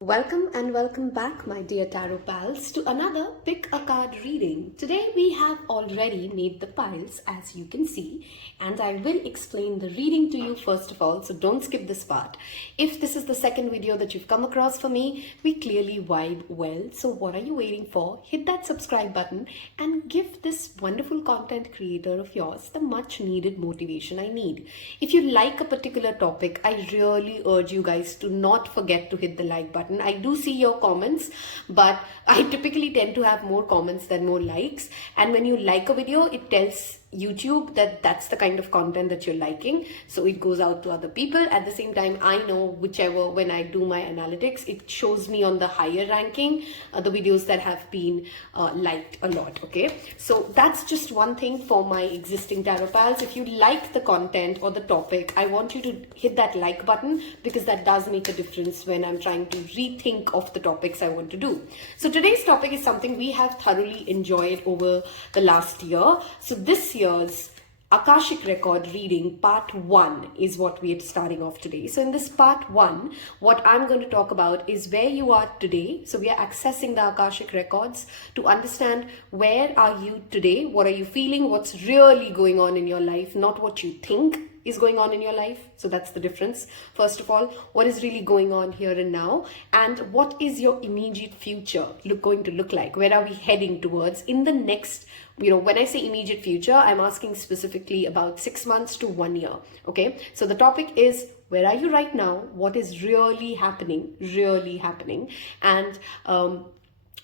Welcome and welcome back, my dear tarot pals, to another Pick a Card reading. Today we have already made the piles, as you can see, and I will explain the reading to you first of all, so don't skip this part. If this is the second video that you've come across for me, we clearly vibe well, so what are you waiting for? Hit that subscribe button and give this wonderful content creator of yours the much needed motivation I need. If you like a particular topic, I really urge you guys to not forget to hit the like button. I do see your comments, but I typically tend to have more comments than more likes. And when you like a video, it tells YouTube that that's the kind of content that you're liking, so it goes out to other people. At the same time, I know whichever, when I do my analytics, it shows me on the higher ranking the videos that have been liked a lot. Okay, so that's just one thing for my existing tarot pals. If you like the content or the topic, I want you to hit that like button, because that does make a difference when I'm trying to rethink of the topics I want to do. So today's topic is something we have thoroughly enjoyed over the last year. So this year's Akashic Record reading part 1 is what we are starting off today. So in this part 1, what I'm going to talk about is where you are today. So we are accessing the Akashic Records to understand where are you today, what are you feeling, what's really going on in your life, not what you think is going on in your life. So that's the difference. First of all, what is really going on here and now, and what is your immediate future going to look like? Where are we heading towards in the next, when I say immediate future, I'm asking specifically about 6 months to 1 year. Okay, so the topic is, where are you right now? What is really happening, and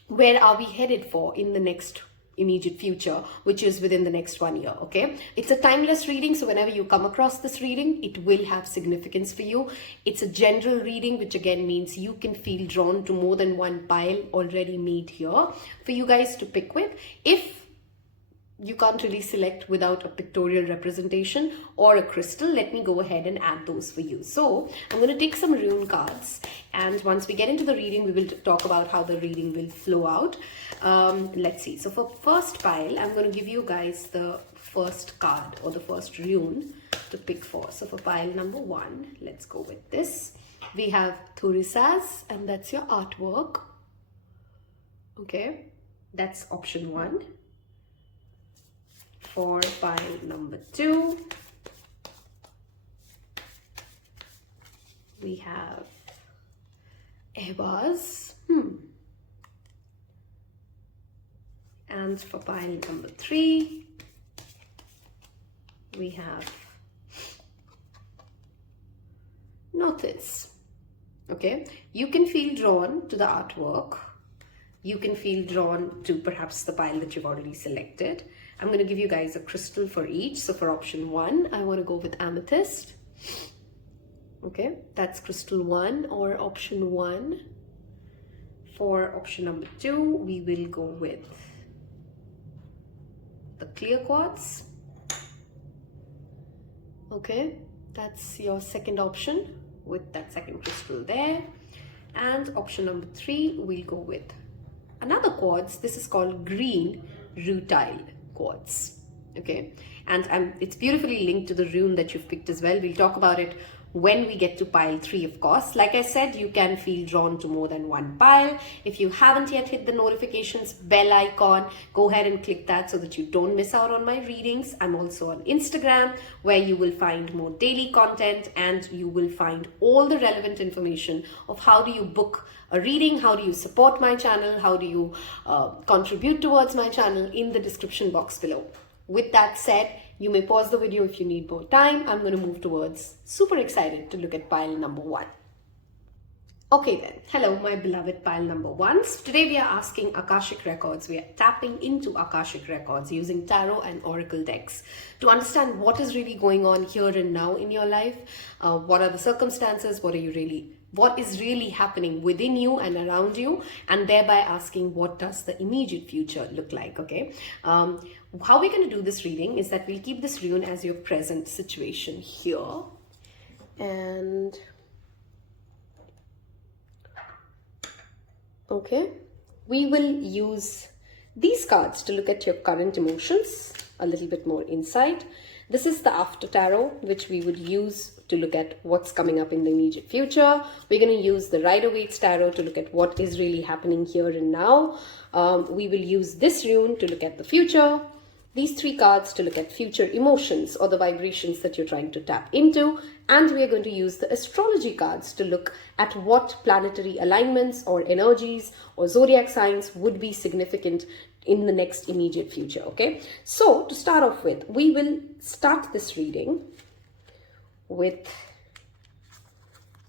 where are we headed for in the next immediate future, which is within the next 1 year. Okay, it's a timeless reading, so whenever you come across this reading, it will have significance for you. It's a general reading, which again means you can feel drawn to more than one pile already made here for you guys to pick with. If you can't really select without a pictorial representation or a crystal, let me go ahead and add those for you. So I'm going to take some rune cards, and once we get into the reading, we will talk about how the reading will flow out. Let's see. So for first pile, I'm going to give you guys the first card or the first rune to pick for. So for pile number 1, let's go with this. We have Thurisaz, and that's your artwork. Okay, that's option 1. For pile number 2, we have Eihwaz. And for pile number 3, we have Nauthiz. Okay, you can feel drawn to the artwork. You can feel drawn to perhaps the pile that you've already selected. I'm going to give you guys a crystal for each. So for option 1, I want to go with Amethyst. Okay, that's crystal 1 or option 1. For option number 2, we will go with the clear quartz. Okay, that's your second option with that second crystal there. And option number 3, we'll go with another quartz. This is called green Rutile quartz. Okay, and it's beautifully linked to the rune that you've picked as well. We'll talk about it when we get to pile 3, of course. Like I said, you can feel drawn to more than one pile. If you haven't yet hit the notifications bell icon, go ahead and click that so that you don't miss out on my readings. I'm also on Instagram, where you will find more daily content, and you will find all the relevant information of how do you book a reading, how do you support my channel, how do you contribute towards my channel in the description box below. With that said, you may pause the video if you need more time. I'm going to move towards, super excited to look at pile number 1. Okay then, hello my beloved pile number 1s. Today we are asking Akashic Records. We are tapping into Akashic Records using tarot and oracle decks to understand what is really going on here and now in your life. What are the circumstances? What is really happening within you and around you, and thereby asking, what does the immediate future look like? Okay, how we're going to do this reading is that we'll keep this rune as your present situation here, and okay, we will use these cards to look at your current emotions, a little bit more insight. This is the after tarot, which we would use to look at what's coming up in the immediate future. We're going to use the Rider-Waite's tarot to look at what is really happening here and now. We will use this rune to look at the future. These 3 cards to look at future emotions or the vibrations that you're trying to tap into. And we are going to use the astrology cards to look at what planetary alignments or energies or zodiac signs would be significant in the next immediate future. Okay, so to start off with, we will start this reading with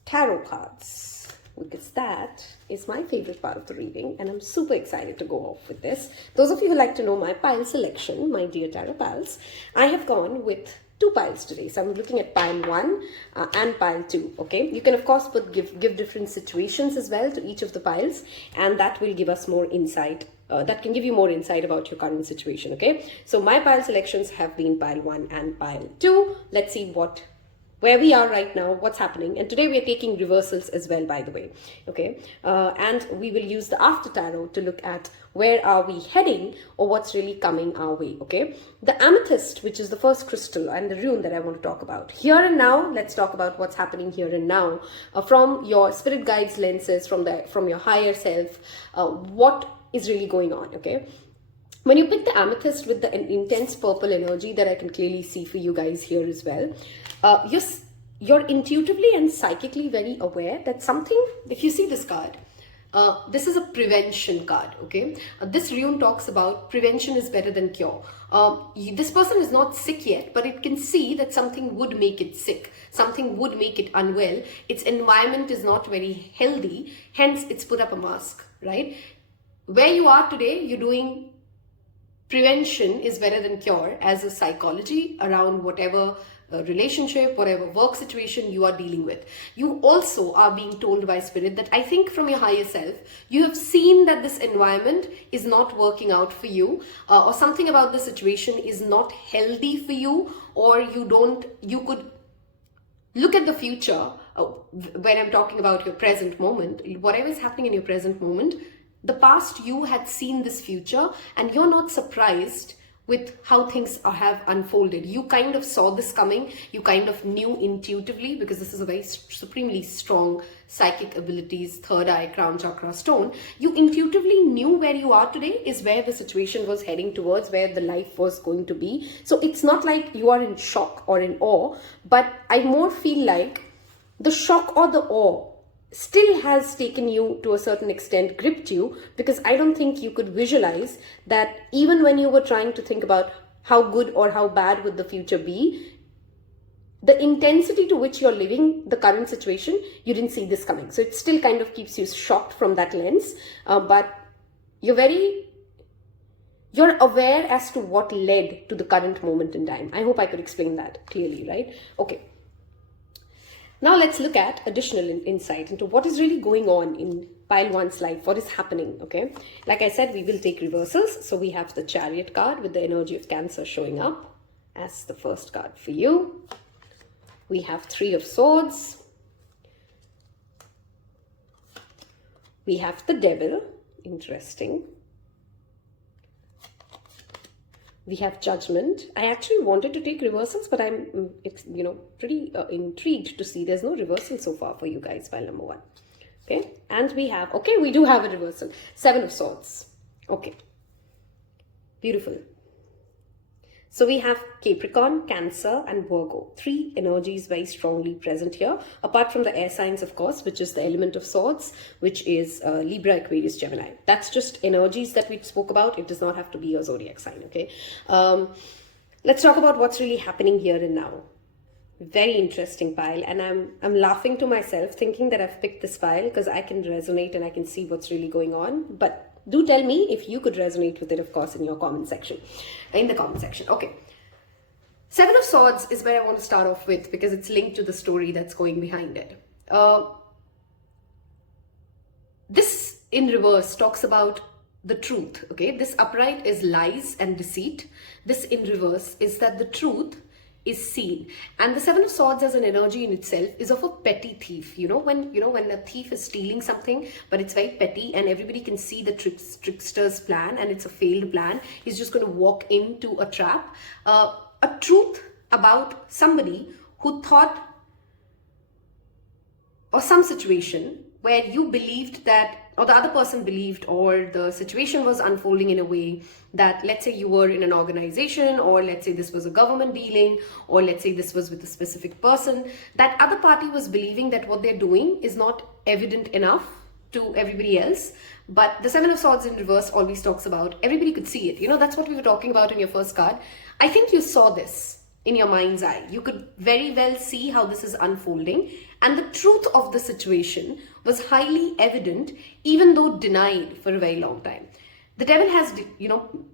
tarot cards, because that is my favorite part of the reading and I'm super excited to go off with this. Those of you who like to know my pile selection, my dear tarot pals, I have gone with 2 piles today. So I'm looking at pile 1 and pile 2. Okay, you can of course give different situations as well to each of the piles, and that will give us more insight. That can give you more insight about your current situation. Okay, so my pile selections have been pile 1 and pile 2. Let's see where we are right now, what's happening. And today we are taking reversals as well, by the way. Okay, and we will use the after tarot to look at where are we heading or what's really coming our way. Okay, the amethyst, which is the first crystal and the rune that I want to talk about here and now. Let's talk about what's happening here and now from your spirit guides lenses, from your higher self. What is really going on? Okay, when you pick the amethyst with the intense purple energy that I can clearly see for you guys here as well, you're intuitively and psychically very aware that something, if you see this card, this is a prevention card. Okay, this rune talks about prevention is better than cure. This person is not sick yet, but it can see that something would make it sick, something would make it unwell. Its environment is not very healthy, hence it's put up a mask, right? Where you are today, you're doing prevention is better than cure as a psychology around whatever relationship, whatever work situation you are dealing with. You also are being told by spirit that I think from your higher self, you have seen that this environment is not working out for you, or something about the situation is not healthy for you, or you could look at the future. When I'm talking about your present moment, whatever is happening in your present moment, the past you had seen this future and you're not surprised with how things have unfolded. You kind of saw this coming. You kind of knew intuitively, because this is a very supremely strong psychic abilities, third eye, crown chakra stone. You intuitively knew where you are today is where the situation was heading towards, where the life was going to be. So it's not like you are in shock or in awe, but I more feel like the shock or the awe still has taken you to a certain extent, gripped you, because I don't think you could visualize that even when you were trying to think about how good or how bad would the future be, the intensity to which you're living the current situation, you didn't see this coming. So it still kind of keeps you shocked from that lens, but you're aware as to what led to the current moment in time. I hope I could explain that clearly, right? Okay. Now let's look at additional insight into what is really going on in pile 1's life, what is happening. Okay, like I said, we will take reversals. So we have the Chariot card with the energy of Cancer showing up as the first card for you. We have 3 of Swords. We have the Devil, interesting. We have Judgment. I actually wanted to take reversals, but I'm, pretty intrigued to see there's no reversal so far for you guys, pile number 1. Okay, and we have, we do have a reversal. 7 of Swords. Okay, beautiful. So we have Capricorn, Cancer and Virgo. 3 energies very strongly present here. Apart from the air signs, of course, which is the element of Swords, which is Libra, Aquarius, Gemini. That's just energies that we spoke about. It does not have to be a zodiac sign, okay? Let's talk about what's really happening here and now. Very interesting pile. And I'm laughing to myself thinking that I've picked this pile because I can resonate and I can see what's really going on. But do tell me if you could resonate with it, of course, in your comment section, Okay. 7 of Swords is where I want to start off with because it's linked to the story that's going behind it. This in reverse talks about the truth. Okay, this upright is lies and deceit. This in reverse is that the truth is seen, and the 7 of Swords as an energy in itself is of a petty thief. When a thief is stealing something, but it's very petty and everybody can see the trickster's plan and it's a failed plan. He's just going to walk into a trap. A truth about somebody who thought, or some situation where you believed that, or the other person believed, or the situation was unfolding in a way that, let's say you were in an organization, or let's say this was a government dealing, or let's say this was with a specific person, that other party was believing that what they're doing is not evident enough to everybody else. But the Seven of Swords in reverse always talks about everybody could see it. You know, that's what we were talking about in your first card. I think you saw this in your mind's eye. You could very well see how this is unfolding, and the truth of the situation was highly evident, even though denied for a very long time. The devil has,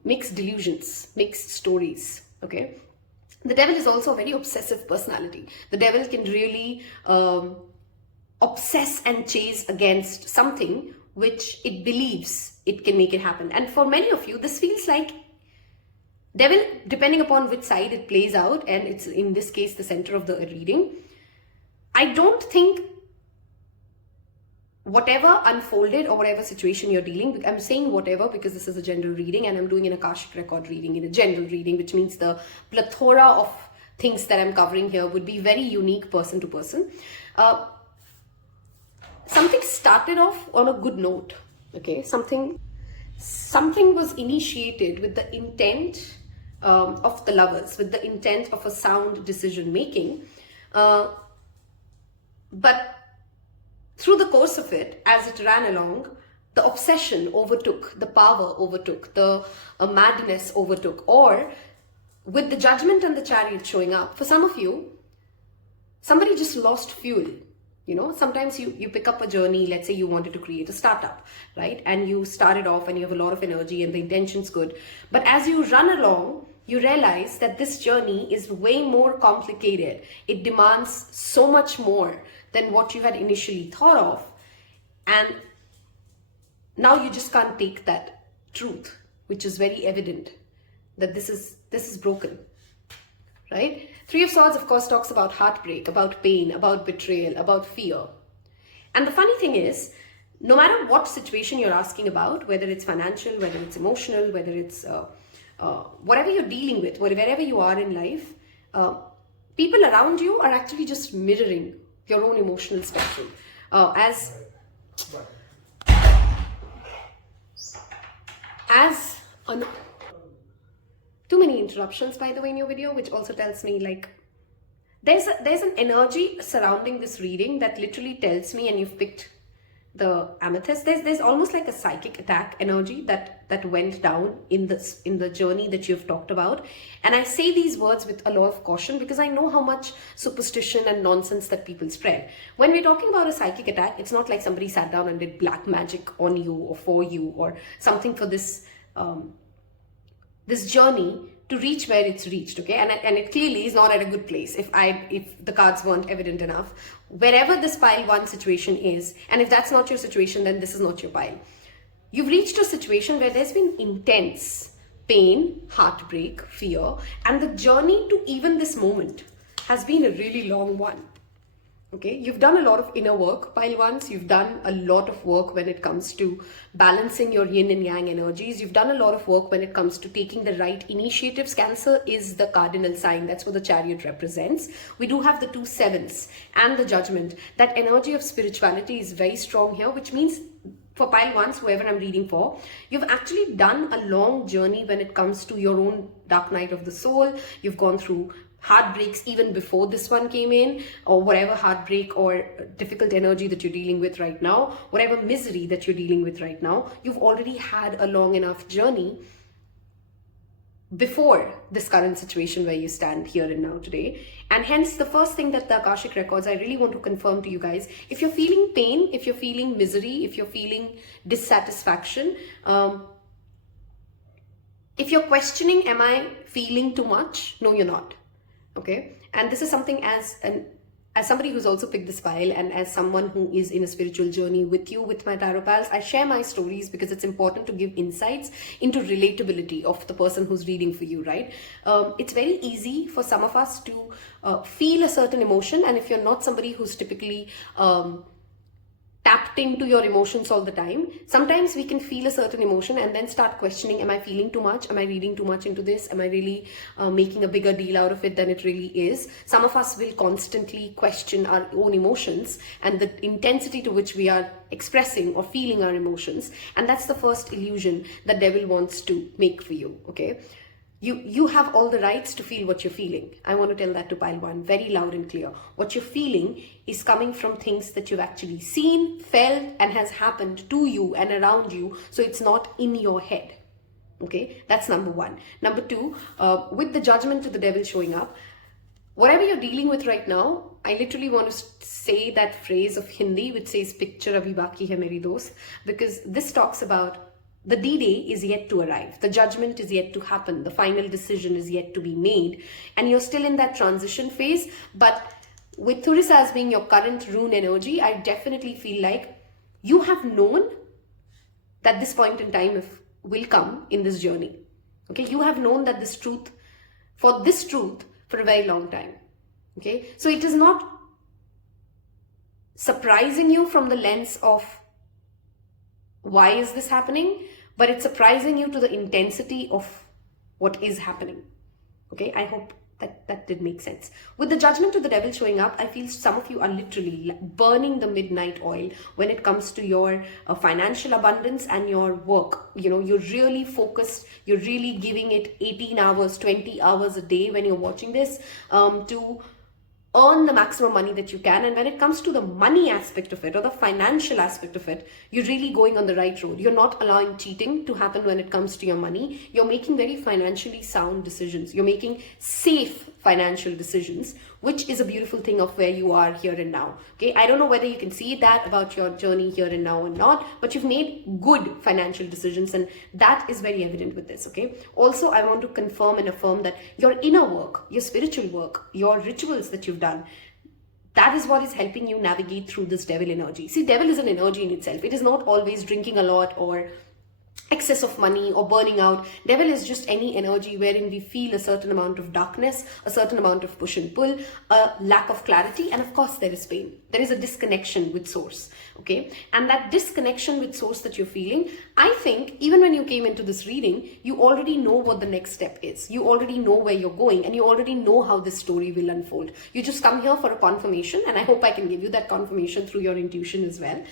mixed delusions, mixed stories, okay? The devil is also a very obsessive personality. The devil can really obsess and chase against something which it believes it can make it happen. And for many of you, this feels like devil, depending upon which side it plays out, and it's in this case the center of the reading. I don't think whatever unfolded or whatever situation you're dealing with, I'm saying whatever because this is a general reading and I'm doing an Akashic record reading in a general reading, which means the plethora of things that I'm covering here would be very unique person to person. Something started off on a good note, okay? Something was initiated with the intent of the lovers, with the intent of a sound decision making. But through the course of it, as it ran along, the obsession overtook, the power overtook, the madness overtook, or with the Judgment and the Chariot showing up, for some of you, somebody just lost fuel. You know, sometimes you pick up a journey, let's say you wanted to create a startup, right? And you started off and you have a lot of energy and the intention's good. But as you run along, you realize that this journey is way more complicated. It demands so much more than what you had initially thought of. And now you just can't take that truth, which is very evident, that this is broken, right? Three of Swords, of course, talks about heartbreak, about pain, about betrayal, about fear. And the funny thing is, no matter what situation you're asking about, whether it's financial, whether it's emotional, whether it's whatever you're dealing with, wherever you are in life, people around you are actually just mirroring your own emotional spectrum. Too many interruptions, by the way, in your video, which also tells me, like, there's an energy surrounding this reading that literally tells me, and you've picked the Amethyst, there's almost like a psychic attack energy that went down in the journey that you've talked about. And I say these words with a lot of caution because I know how much superstition and nonsense that people spread. When we're talking about a psychic attack, it's not like somebody sat down and did black magic on you or for you or something for this this journey to reach where it's reached, okay? And it clearly is not at a good place if the cards weren't evident enough. Wherever this pile 1 situation is, and if that's not your situation, then this is not your pile. You've reached a situation where there's been intense pain, heartbreak, fear, and the journey to even this moment has been a really long one. Okay, you've done a lot of inner work, pile 1s. You've done a lot of work when it comes to balancing your yin and yang energies. You've done a lot of work when it comes to taking the right initiatives. Cancer is the cardinal sign. That's what the Chariot represents. We do have the 2 sevens and the Judgment. That energy of spirituality is very strong here, which means for pile 1s, whoever I'm reading for, you've actually done a long journey when it comes to your own dark night of the soul. You've gone through heartbreaks even before this one came in, or whatever heartbreak or difficult energy that you're dealing with right now, whatever misery that you're dealing with right now, you've already had a long enough journey before this current situation where you stand here and now today. And hence the first thing that the Akashic records, I really want to confirm to you guys, if you're feeling pain, if you're feeling misery, if you're feeling dissatisfaction, if you're questioning, am I feeling too much? No, you're not. Okay, and this is something as somebody who's also picked this pile, and as someone who is in a spiritual journey with you, with my tarot pals, I share my stories because it's important to give insights into relatability of the person who's reading for you, right? It's very easy for some of us to feel a certain emotion, and if you're not somebody who's typically tapped into your emotions all the time. Sometimes we can feel a certain emotion and then start questioning, am I feeling too much? Am I reading too much into this? Am I really making a bigger deal out of it than it really is? Some of us will constantly question our own emotions and the intensity to which we are expressing or feeling our emotions. And that's the first illusion that devil wants to make for you, okay? You have all the rights to feel what you're feeling. I want to tell that to pile 1 very loud and clear. What you're feeling is coming from things that you've actually seen, felt, and has happened to you and around you. So it's not in your head. Okay, that's number 1. Number 2, with the judgment to the devil showing up, whatever you're dealing with right now, I literally want to say that phrase of Hindi which says picture abhi baki hai meri dost, because this talks about the D-Day is yet to arrive. The judgment is yet to happen. The final decision is yet to be made. And you're still in that transition phase. But with Thurisaz being your current rune energy, I definitely feel like you have known that this point in time will come in this journey. Okay, you have known that this truth for a very long time. Okay, so it is not surprising you from the lens of why is this happening, but it's surprising you to the intensity of what is happening. Okay, I hope that did make sense. With the judgment to the devil showing up, I feel some of you are literally burning the midnight oil when it comes to your financial abundance and your work. You know, you're really focused, you're really giving it 18 hours, 20 hours a day when you're watching this to earn the maximum money that you can. And when it comes to the money aspect of it or the financial aspect of it, you're really going on the right road. You're not allowing cheating to happen when it comes to your money. You're making very financially sound decisions. You're making safe financial decisions, which is a beautiful thing of where you are here and now. Okay, I don't know whether you can see that about your journey here and now or not, but you've made good financial decisions, and that is very evident with this. Okay, also I want to confirm and affirm that your inner work, your spiritual work, your rituals that you've done, that is what is helping you navigate through this devil energy. See, devil is an energy in itself. It is not always drinking a lot or excess of money or burning out. Devil is just any energy wherein we feel a certain amount of darkness, a certain amount of push and pull, a lack of clarity, and of course there is pain. There is a disconnection with source. Okay, and that disconnection with source that you're feeling, I think even when you came into this reading, you already know what the next step is. You already know where you're going, and you already know how this story will unfold. You just come here for a confirmation, and I hope I can give you that confirmation through your intuition as well.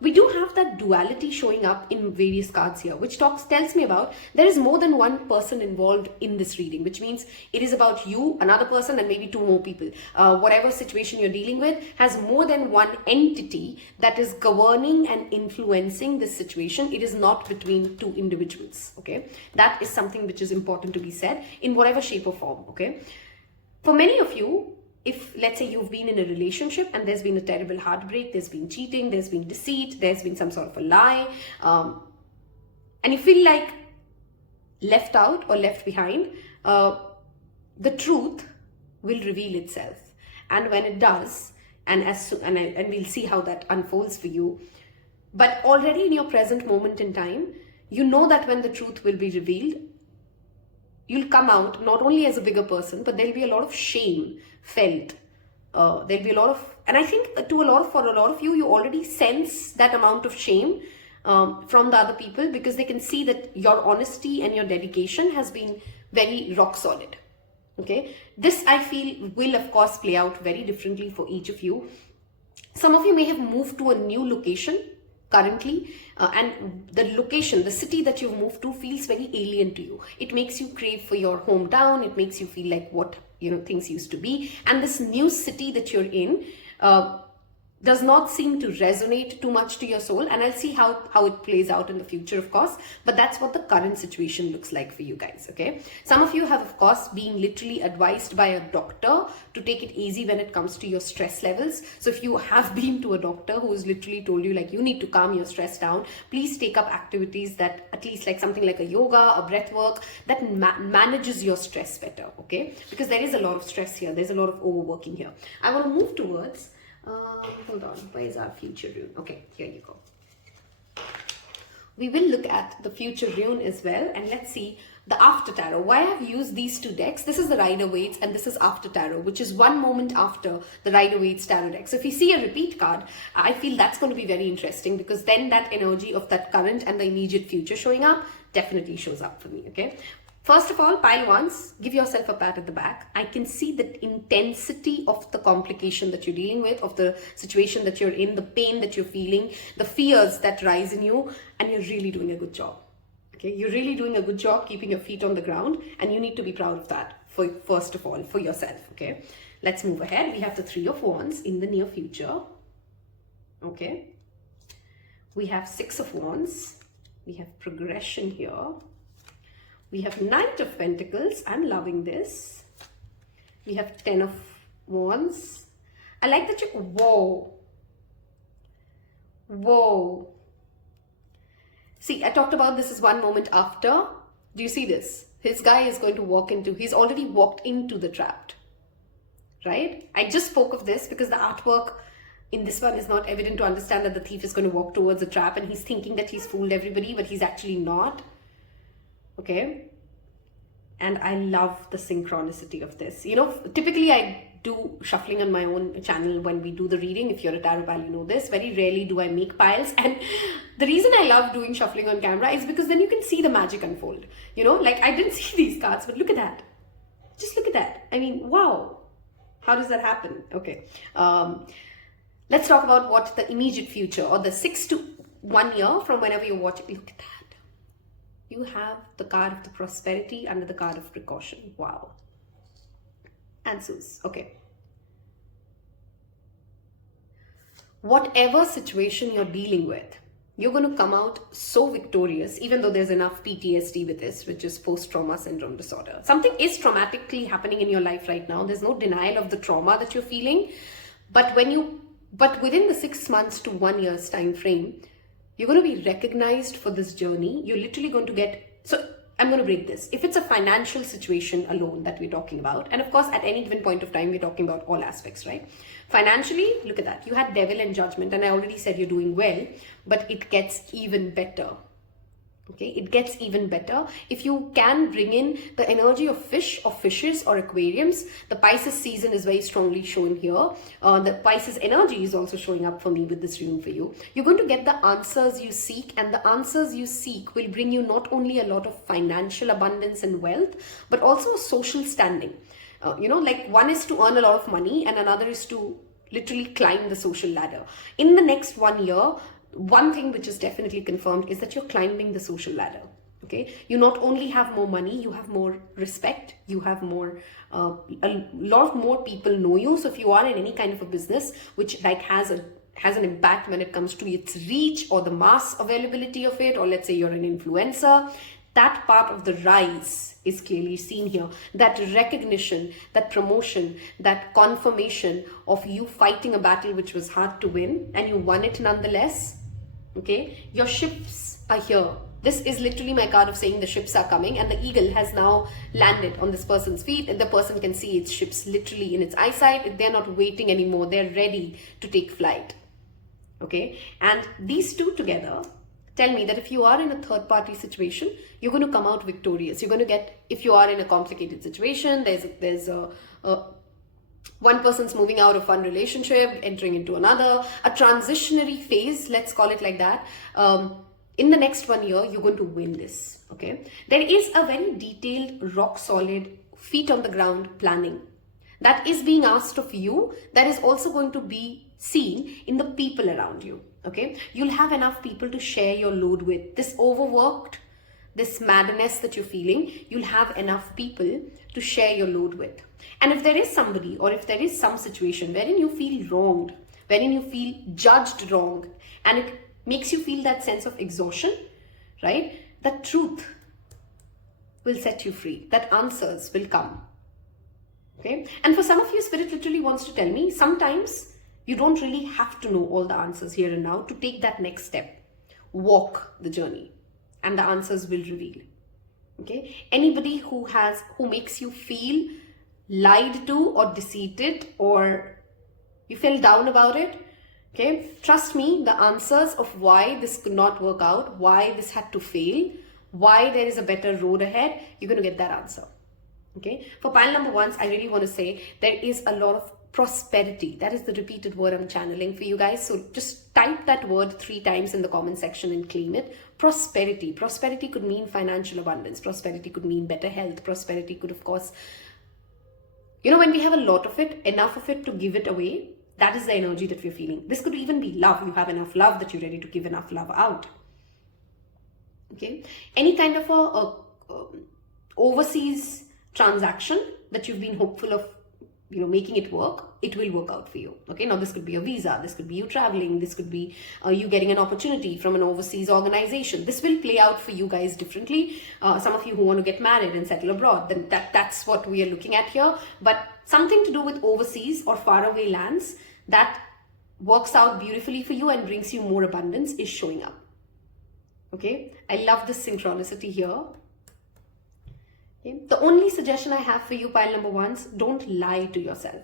We do have that duality showing up in various cards here, which tells me about there is more than one person involved in this reading, which means it is about you, another person, and maybe 2 more people. Whatever situation you're dealing with has more than one entity that is governing and influencing this situation. It is not between 2 individuals. Okay, that is something which is important to be said in whatever shape or form. Okay, for many of you, if let's say you've been in a relationship and there's been a terrible heartbreak, there's been cheating, there's been deceit, there's been some sort of a lie, and you feel like left out or left behind, the truth will reveal itself. And when it does, and we'll see how that unfolds for you, but already in your present moment in time, you know that when the truth will be revealed, you'll come out not only as a bigger person, but there'll be a lot of shame felt. There'll be a lot of, and I think for a lot of you, you already sense that amount of shame from the other people, because they can see that your honesty and your dedication has been very rock solid. Okay, this I feel will of course play out very differently for each of you. Some of you may have moved to a new location currently, and the location, the city that you've moved to feels very alien to you. It makes you crave for your hometown. It makes you feel like what things used to be. And this new city that you're in does not seem to resonate too much to your soul, and I'll see how it plays out in the future, of course, but that's what the current situation looks like for you guys. Okay, some of you have of course been literally advised by a doctor to take it easy when it comes to your stress levels. So if you have been to a doctor who has literally told you like you need to calm your stress down, please take up activities that at least like something like a yoga, a breath work that manages your stress better. Okay, because there is a lot of stress here, there's a lot of overworking here. I want to move towards hold on, where is our future rune? Okay, here you go. We will look at the future rune as well, and let's see the After Tarot. Why I've used these two decks, this is the Rider-Waite's and this is After Tarot, which is one moment after the Rider-Waite's Tarot deck. So if you see a repeat card, I feel that's going to be very interesting, because then that energy of that current and the immediate future showing up definitely shows up for me, okay? First of all, pile once, give yourself a pat at the back. I can see the intensity of the complication that you're dealing with, of the situation that you're in, the pain that you're feeling, the fears that rise in you, and you're really doing a good job. Okay, you're really doing a good job keeping your feet on the ground, and you need to be proud of that, first of all, for yourself, okay? Let's move ahead. We have the Three of Wands in the near future, okay? We have Six of Wands. We have progression here. We have Knight of Pentacles. I'm loving this. We have Ten of Wands. I like that you, whoa. Whoa. See, I talked about this is one moment after. Do you see this? His guy is going to walk into, he's already walked into the trap, right? I just spoke of this because the artwork in this one is not evident to understand that the thief is going to walk towards the trap and he's thinking that he's fooled everybody, but he's actually not. Okay? And I love the synchronicity of this. You know, typically I do shuffling on my own channel when we do the reading. If you're a tarot pal, you know this. Very rarely do I make piles. And the reason I love doing shuffling on camera is because then you can see the magic unfold. You know, like I didn't see these cards, but look at that. Just look at that. I mean, wow. How does that happen? Okay. Let's talk about what the immediate future or the 6 to 1 year from whenever you're watching. Look at that. You have the card of the prosperity under the card of precaution. Wow. Answers. Okay. Whatever situation you're dealing with, you're going to come out so victorious, even though there's enough PTSD with this, which is post-trauma syndrome disorder. Something is traumatically happening in your life right now. There's no denial of the trauma that you're feeling. But within the 6 months to 1 year's time frame, you're going to be recognized for this journey. You're literally going to get, so I'm going to break this. If it's a financial situation alone that we're talking about, and of course at any given point of time, we're talking about all aspects, right? Financially, look at that. You had Devil and Judgment, and I already said you're doing well, but it gets even better. Okay, it gets even better if you can bring in the energy of fish or fishes or aquariums. The Pisces season is very strongly shown here. The Pisces energy is also showing up for me with this reading for you. You're going to get the answers you seek, and the answers you seek will bring you not only a lot of financial abundance and wealth, but also a social standing. You know, like one is to earn a lot of money and another is to literally climb the social ladder. In the next 1 year, one thing which is definitely confirmed is that you're climbing the social ladder. Okay, you not only have more money, you have more respect, you have more, a lot more people know you. So if you are in any kind of a business which like has an impact when it comes to its reach or the mass availability of it, or let's say you're an influencer, that part of the rise is clearly seen here. That recognition, that promotion, that confirmation of you fighting a battle which was hard to win and you won it nonetheless. Okay, your ships are here. This is literally my card of saying the ships are coming, and the eagle has now landed on this person's feet. The person can see its ships literally in its eyesight. They're not waiting anymore. They're ready to take flight. Okay, and these two together tell me that if you are in a third party situation, you're going to come out victorious. You're going to get, if you are in a complicated situation, there's one person's moving out of one relationship, entering into another, a transitionary phase, let's call it like that. In the next 1 year, you're going to win this, okay? There is a very detailed, rock solid, feet on the ground planning that is being asked of you, that is also going to be seen in the people around you, okay? You'll have enough people to share your load with. This overworked, this madness that you're feeling, you'll have enough people to share your load with. And if there is somebody, or if there is some situation wherein you feel wronged, wherein you feel judged wrong, and it makes you feel that sense of exhaustion, right? That truth will set you free. That answers will come. Okay? And for some of you, Spirit literally wants to tell me, sometimes you don't really have to know all the answers here and now to take that next step. Walk the journey, and the answers will reveal. Okay? Anybody who makes you feel lied to or deceived, or you feel down about it, okay, trust me, the answers of why this could not work out, why this had to fail, why there is a better road ahead, you're going to get that answer. Okay, for pile number ones, I really want to say there is a lot of prosperity. That is the repeated word I'm channeling for you guys. So just type that word 3 times in the comment section and claim it. Prosperity. Prosperity could mean financial abundance. Prosperity could mean better health. Prosperity could, of course, you know, when we have a lot of it, enough of it to give it away, that is the energy that we're feeling. This could even be love. You have enough love that you're ready to give enough love out. Okay, any kind of a overseas transaction that you've been hopeful of, you know, making it work, it will work out for you. Okay, now this could be a visa, this could be you traveling, this could be you getting an opportunity from an overseas organization. This will play out for you guys differently. Some of you who want to get married and settle abroad, then that's what we are looking at here. But something to do with overseas or faraway lands that works out beautifully for you and brings you more abundance is showing up. Okay, I love this synchronicity here. Okay. The only suggestion I have for you, pile number ones, don't lie to yourself.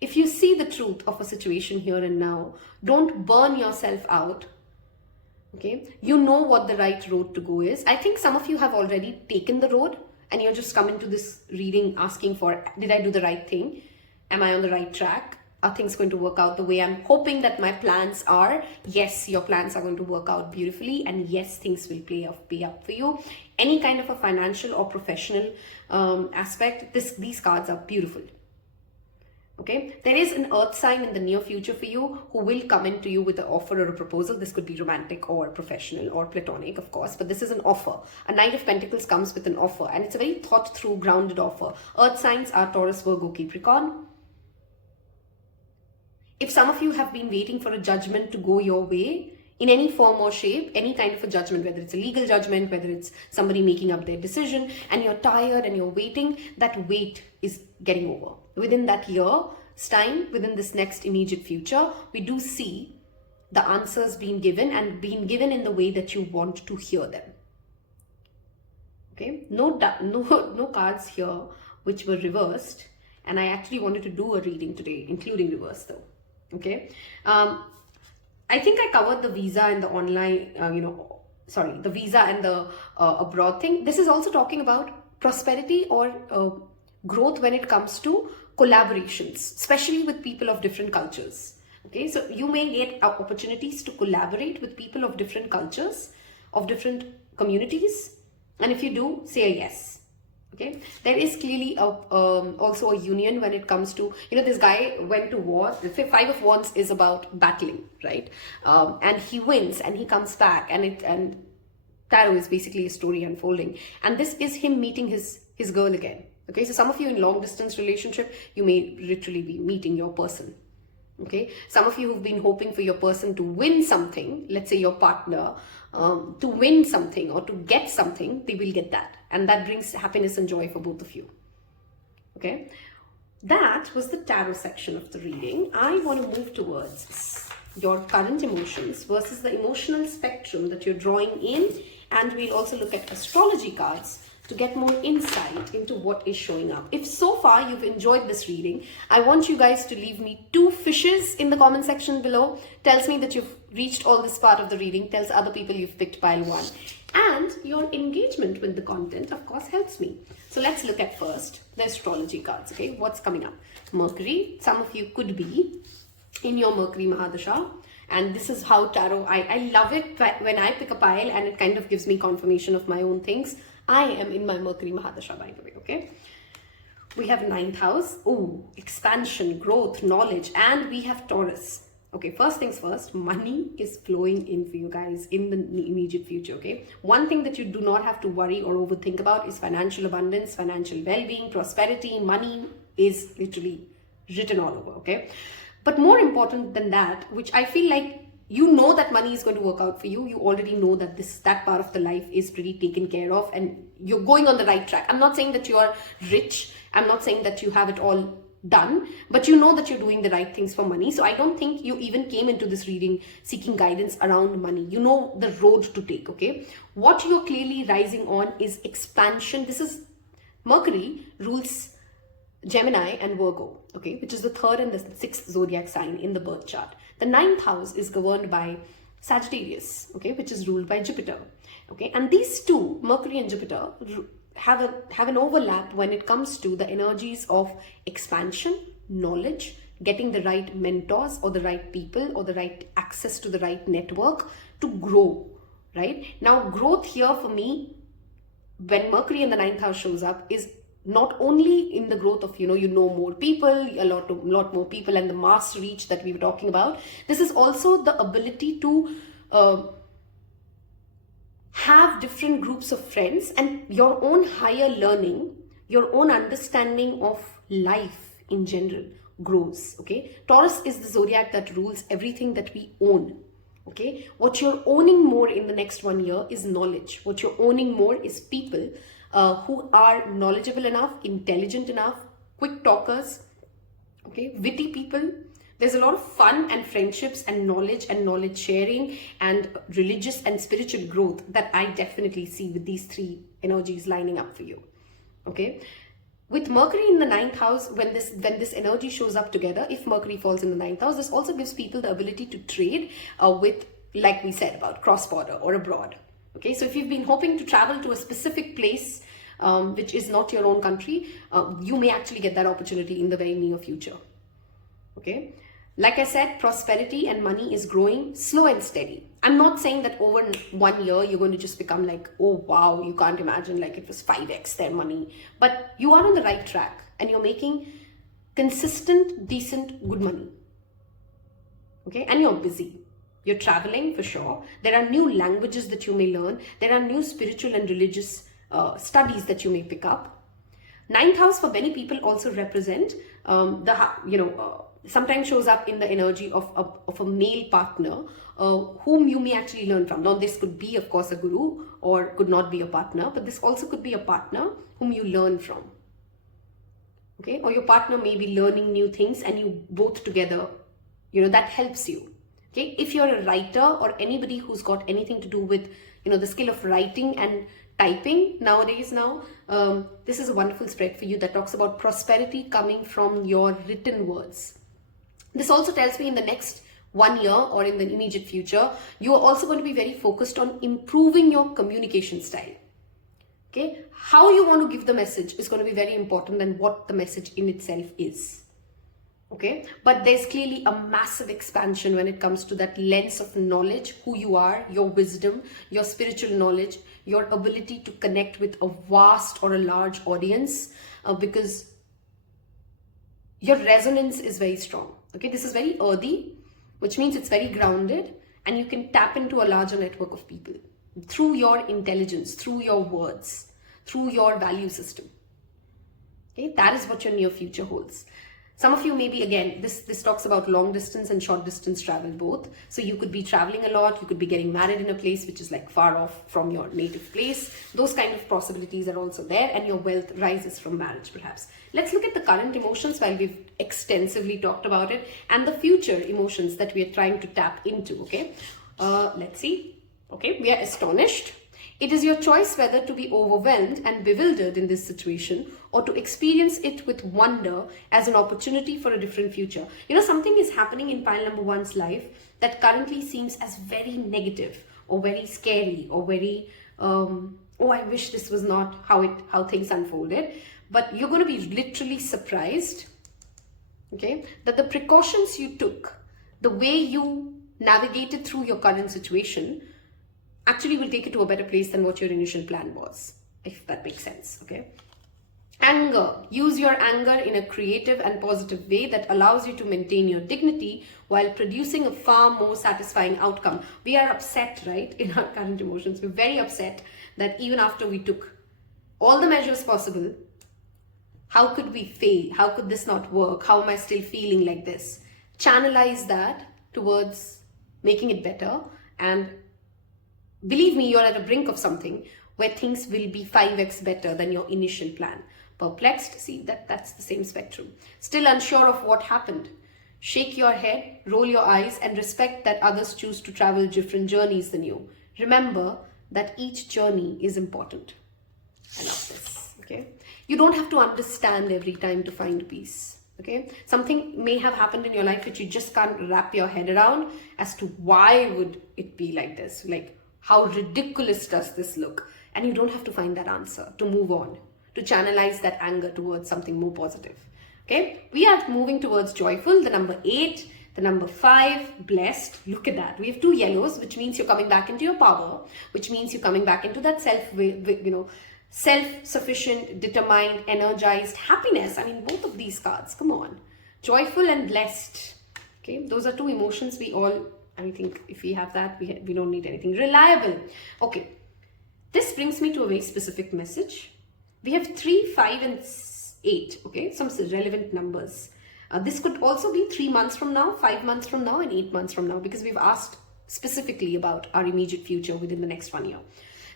If you see the truth of a situation here and now, don't burn yourself out. Okay, you know what the right road to go is. I think some of you have already taken the road and you're just coming to this reading asking for, did I do the right thing? Am I on the right track? Are things going to work out the way I'm hoping that my plans are? Yes, your plans are going to work out beautifully, and yes, things will pay up for you. Any kind of a financial or professional aspect, these cards are beautiful. Okay, there is an earth sign in the near future for you who will come into you with an offer or a proposal. This could be romantic or professional or platonic, of course, but this is an offer. A Knight of Pentacles comes with an offer, and it's a very thought through, grounded offer. Earth signs are Taurus, Virgo, Capricorn. If some of you have been waiting for a judgment to go your way in any form or shape, any kind of a judgment, whether it's a legal judgment, whether it's somebody making up their decision, and you're tired and you're waiting, that wait is getting over. Within that year's time, within this next immediate future, we do see the answers being given and being given in the way that you want to hear them. Okay, no cards here which were reversed, and I actually wanted to do a reading today, including reverse though. Okay, I think I covered the visa and the online, the visa and the abroad thing. This is also talking about prosperity or growth when it comes to collaborations, especially with people of different cultures. Okay, so you may get opportunities to collaborate with people of different cultures, of different communities, and if you do, say a yes. Okay, there is clearly also a union when it comes to, this guy went to war. The 5 of Wands is about battling, right? And he wins and he comes back, and tarot is basically a story unfolding. And this is him meeting his girl again. Okay, so some of you in long distance relationship, you may literally be meeting your person. Okay, some of you who've been hoping for your person to win something, let's say your partner, to win something or to get something, they will get that. And that brings happiness and joy for both of you. Okay, that was the tarot section of the reading. I want to move towards your current emotions versus the emotional spectrum that you're drawing in. And we'll also look at astrology cards to get more insight into what is showing up. If so far you've enjoyed this reading, I want you guys to leave me 2 fishes in the comment section below. Tells me that you've reached all this part of the reading, tells other people you've picked pile 1. And your engagement with the content, of course, helps me. So let's look at first the astrology cards, okay? What's coming up? Mercury. Some of you could be in your Mercury Mahadasha. And this is how tarot, I love it when I pick a pile and it kind of gives me confirmation of my own things. I am in my Mercury Mahadasha, by the way, okay? We have 9th house, expansion, growth, knowledge, and we have Taurus. Okay, first things first, money is flowing in for you guys in the immediate future, okay? One thing that you do not have to worry or overthink about is financial abundance, financial well-being, prosperity. Money is literally written all over, okay? But more important than that, which I feel like you know that money is going to work out for you. You already know that that part of the life is pretty taken care of and you're going on the right track. I'm not saying that you are rich. I'm not saying that you have it all done, but you know that you're doing the right things for money. So I don't think you even came into this reading seeking guidance around money. You know the road to take, okay? What you're clearly rising on is expansion. This is Mercury rules Gemini and Virgo, okay, which is the 3rd and the 6th zodiac sign in the birth chart. The 9th house is governed by Sagittarius, okay, which is ruled by Jupiter. Okay, and these two, Mercury and Jupiter, have an overlap when it comes to the energies of expansion, knowledge, getting the right mentors or the right people or the right access to the right network to grow, right? Now, growth here for me, when Mercury in the 9th house shows up, is not only in the growth of, you know more people, a lot more people, and the mass reach that we were talking about. This is also the ability to have different groups of friends, and your own higher learning, your own understanding of life in general grows. Okay, Taurus is the zodiac that rules everything that we own. Okay, what you're owning more in the next 1 year is knowledge. What you're owning more is people who are knowledgeable enough, intelligent enough, quick talkers, okay, witty people. There's a lot of fun and friendships and knowledge sharing and religious and spiritual growth that I definitely see with these three energies lining up for you. Okay, with Mercury in the 9th house, when this energy shows up together, if Mercury falls in the 9th house, this also gives people the ability to trade with, like we said, about cross-border or abroad. Okay, so if you've been hoping to travel to a specific place which is not your own country, you may actually get that opportunity in the very near future. Okay, like I said, prosperity and money is growing slow and steady. I'm not saying that over 1 year you're going to just become like, oh wow, you can't imagine, like it was 5x their money. But you are on the right track and you're making consistent, decent, good money. Okay, and you're busy. You're traveling for sure. There are new languages that you may learn. There are new spiritual and religious studies that you may pick up. 9th house for many people also represent sometimes shows up in the energy of a male partner whom you may actually learn from. Now, this could be, of course, a guru or could not be a partner, but this also could be a partner whom you learn from. Okay, or your partner may be learning new things and you both together, that helps you. Okay, if you're a writer or anybody who's got anything to do with, the skill of writing and typing nowadays this is a wonderful spread for you that talks about prosperity coming from your written words. This also tells me in the next 1 year or in the immediate future, you are also going to be very focused on improving your communication style. Okay, how you want to give the message is going to be very important than what the message in itself is. Okay, but there's clearly a massive expansion when it comes to that lens of knowledge, who you are, your wisdom, your spiritual knowledge, your ability to connect with a vast or a large audience, because your resonance is very strong. Okay, this is very earthy, which means it's very grounded, and you can tap into a larger network of people through your intelligence, through your words, through your value system. Okay, that is what your near future holds. Some of you maybe, again, this talks about long distance and short distance travel both. So you could be traveling a lot, you could be getting married in a place which is like far off from your native place. Those kind of possibilities are also there, and your wealth rises from marriage perhaps. Let's look at the current emotions while we've extensively talked about it, and the future emotions that we are trying to tap into, okay? Let's see. Okay, we are astonished. It is your choice whether to be overwhelmed and bewildered in this situation or to experience it with wonder as an opportunity for a different future. Something is happening in pile number 1's life that currently seems as very negative or very scary or very, oh, I wish this was not how things unfolded. But you're going to be literally surprised, okay, that the precautions you took, the way you navigated through your current situation, actually will take it to a better place than what your initial plan was, if that makes sense, okay? Anger. Use your anger in a creative and positive way that allows you to maintain your dignity while producing a far more satisfying outcome. We are upset, right, in our current emotions. We're very upset that even after we took all the measures possible, how could we fail? How could this not work? How am I still feeling like this? Channelize that towards making it better, and believe me, you're at the brink of something where things will be 5x better than your initial plan. Perplexed? See, that's the same spectrum. Still unsure of what happened? Shake your head, roll your eyes, and respect that others choose to travel different journeys than you. Remember that each journey is important. I love this, okay? You don't have to understand every time to find peace. Okay, something may have happened in your life which you just can't wrap your head around as to why would it be like this, like how ridiculous does this look, and you don't have to find that answer to move on, to channelize that anger towards something more positive. Okay, we are moving towards joyful, the number 8, the number 5, blessed. Look at that, we have 2 yellows, which means you're coming back into your power, which means you're coming back into that self-sufficient, determined, energized happiness. I mean, both of these cards, come on. Joyful and blessed. Okay, those are 2 emotions we all, I think if we have that, we don't need anything. Reliable. Okay, this brings me to a very specific message. We have 3, 5 and 8. Okay, some relevant numbers. This could also be 3 months from now, 5 months from now and 8 months from now, because we've asked specifically about our immediate future within the next 1 year.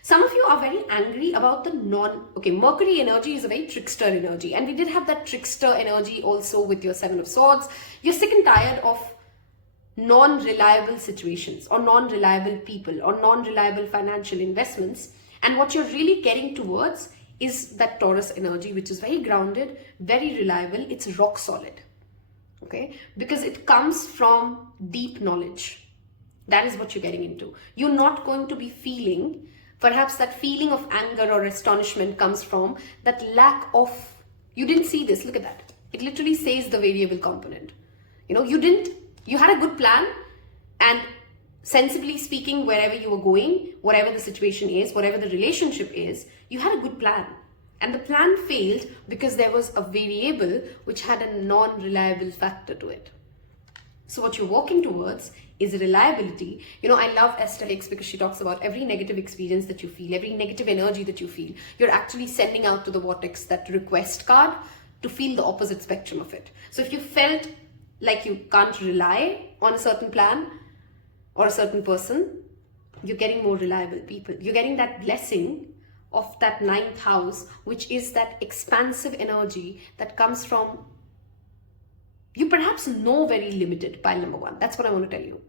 Some of you are very angry about the Mercury energy is a very trickster energy, and we did have that trickster energy also with your 7 of Swords. You're sick and tired of non-reliable situations or non-reliable people or non-reliable financial investments, and what you're really getting towards is that Taurus energy, which is very grounded, very reliable, it's rock solid. Okay, because it comes from deep knowledge. That is what you're getting into. You're not going to be feeling, perhaps that feeling of anger or astonishment comes from that lack of, you didn't see this, look at that. It literally says the variable component. You know, you had a good plan, and sensibly speaking, wherever you were going, whatever the situation is, whatever the relationship is, you had a good plan. And the plan failed because there was a variable which had a non-reliable factor to it. So what you're walking towards is reliability. You know, I love Esther Hicks because she talks about every negative experience that you feel, every negative energy that you feel, you're actually sending out to the vortex that request card to feel the opposite spectrum of it. So if you felt like you can't rely on a certain plan or a certain person, you're getting more reliable people. You're getting that blessing of that 9th house, which is that expansive energy that comes from, you perhaps know very limited, pile number 1. That's what I want to tell you.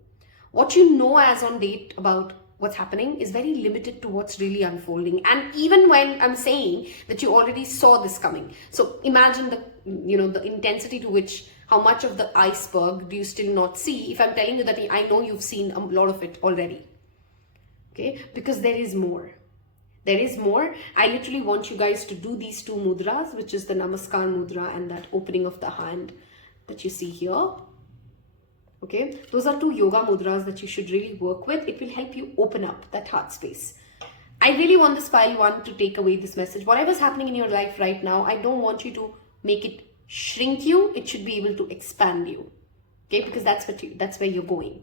What you know as on date about what's happening is very limited to what's really unfolding. And even when I'm saying that you already saw this coming. So imagine the intensity to which, how much of the iceberg do you still not see if I'm telling you that I know you've seen a lot of it already. Okay, because there is more. There is more. I literally want you guys to do these 2 mudras, which is the Namaskar mudra and that opening of the hand that you see here. Okay, those are 2 yoga mudras that you should really work with. It will help you open up that heart space. I really want this pile 1 to take away this message. Whatever's happening in your life right now, I don't want you to make it shrink you. It should be able to expand you. Okay, because that's where you're going.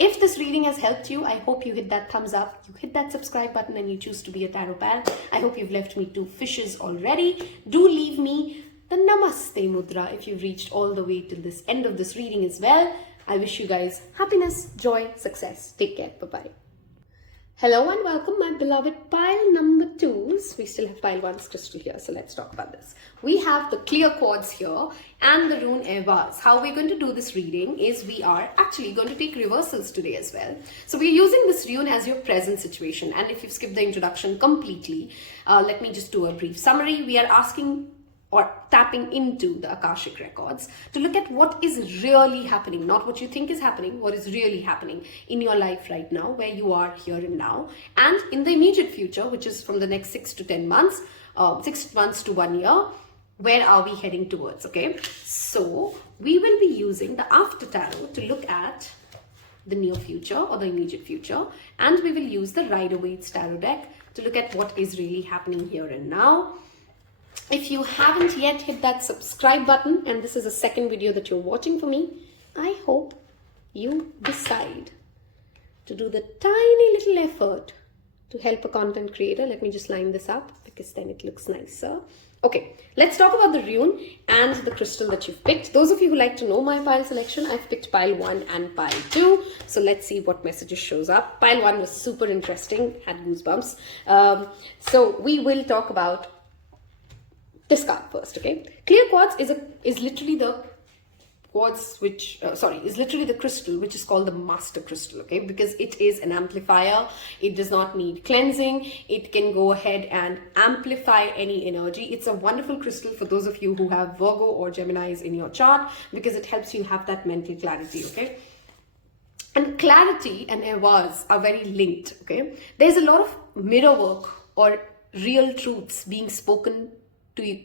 If this reading has helped you, I hope you hit that thumbs up, you hit that subscribe button, and you choose to be a tarot pal. I hope you've left me 2 fishes already. Do leave me the Namaste mudra if you've reached all the way till this end of this reading as well. I wish you guys happiness, joy, success. Take care. Bye-bye. Hello and welcome, my beloved pile number 2s. We still have pile 1's crystal here, so let's talk about this. We have the clear quartz here and the rune Eihwaz. How we're going to do this reading is we are actually going to take reversals today as well. So we're using this rune as your present situation. And if you've skipped the introduction completely, let me just do a brief summary. We are asking or tapping into the Akashic records to look at what is really happening, not what you think is happening, what is really happening in your life right now, where you are here and now, and in the immediate future, which is from the next 6 to 10 months, 6 months to 1 year, where are we heading towards, okay? So we will be using the After Tarot to look at the near future or the immediate future, and we will use the Rider-Waite's Tarot deck to look at what is really happening here and now. If you haven't yet hit that subscribe button, and this is the second video that you're watching for me, I hope you decide to do the tiny little effort to help a content creator. Let me just line this up because then it looks nicer. Okay, let's talk about the rune and the crystal that you've picked. Those of you who like to know my pile selection, I've picked pile 1 and pile 2. So let's see what messages shows up. Pile 1 was super interesting, had goosebumps. So we will talk about this card first, okay? Clear quartz is literally the quartz, which is literally the crystal which is called the master crystal, okay, because it is an amplifier. It does not need cleansing. It can go ahead and amplify any energy. It's a wonderful crystal for those of you who have Virgo or Geminis in your chart, because it helps you have that mental clarity, okay. And clarity and Eihwaz are very linked, okay. There's a lot of mirror work or real truths being spoken to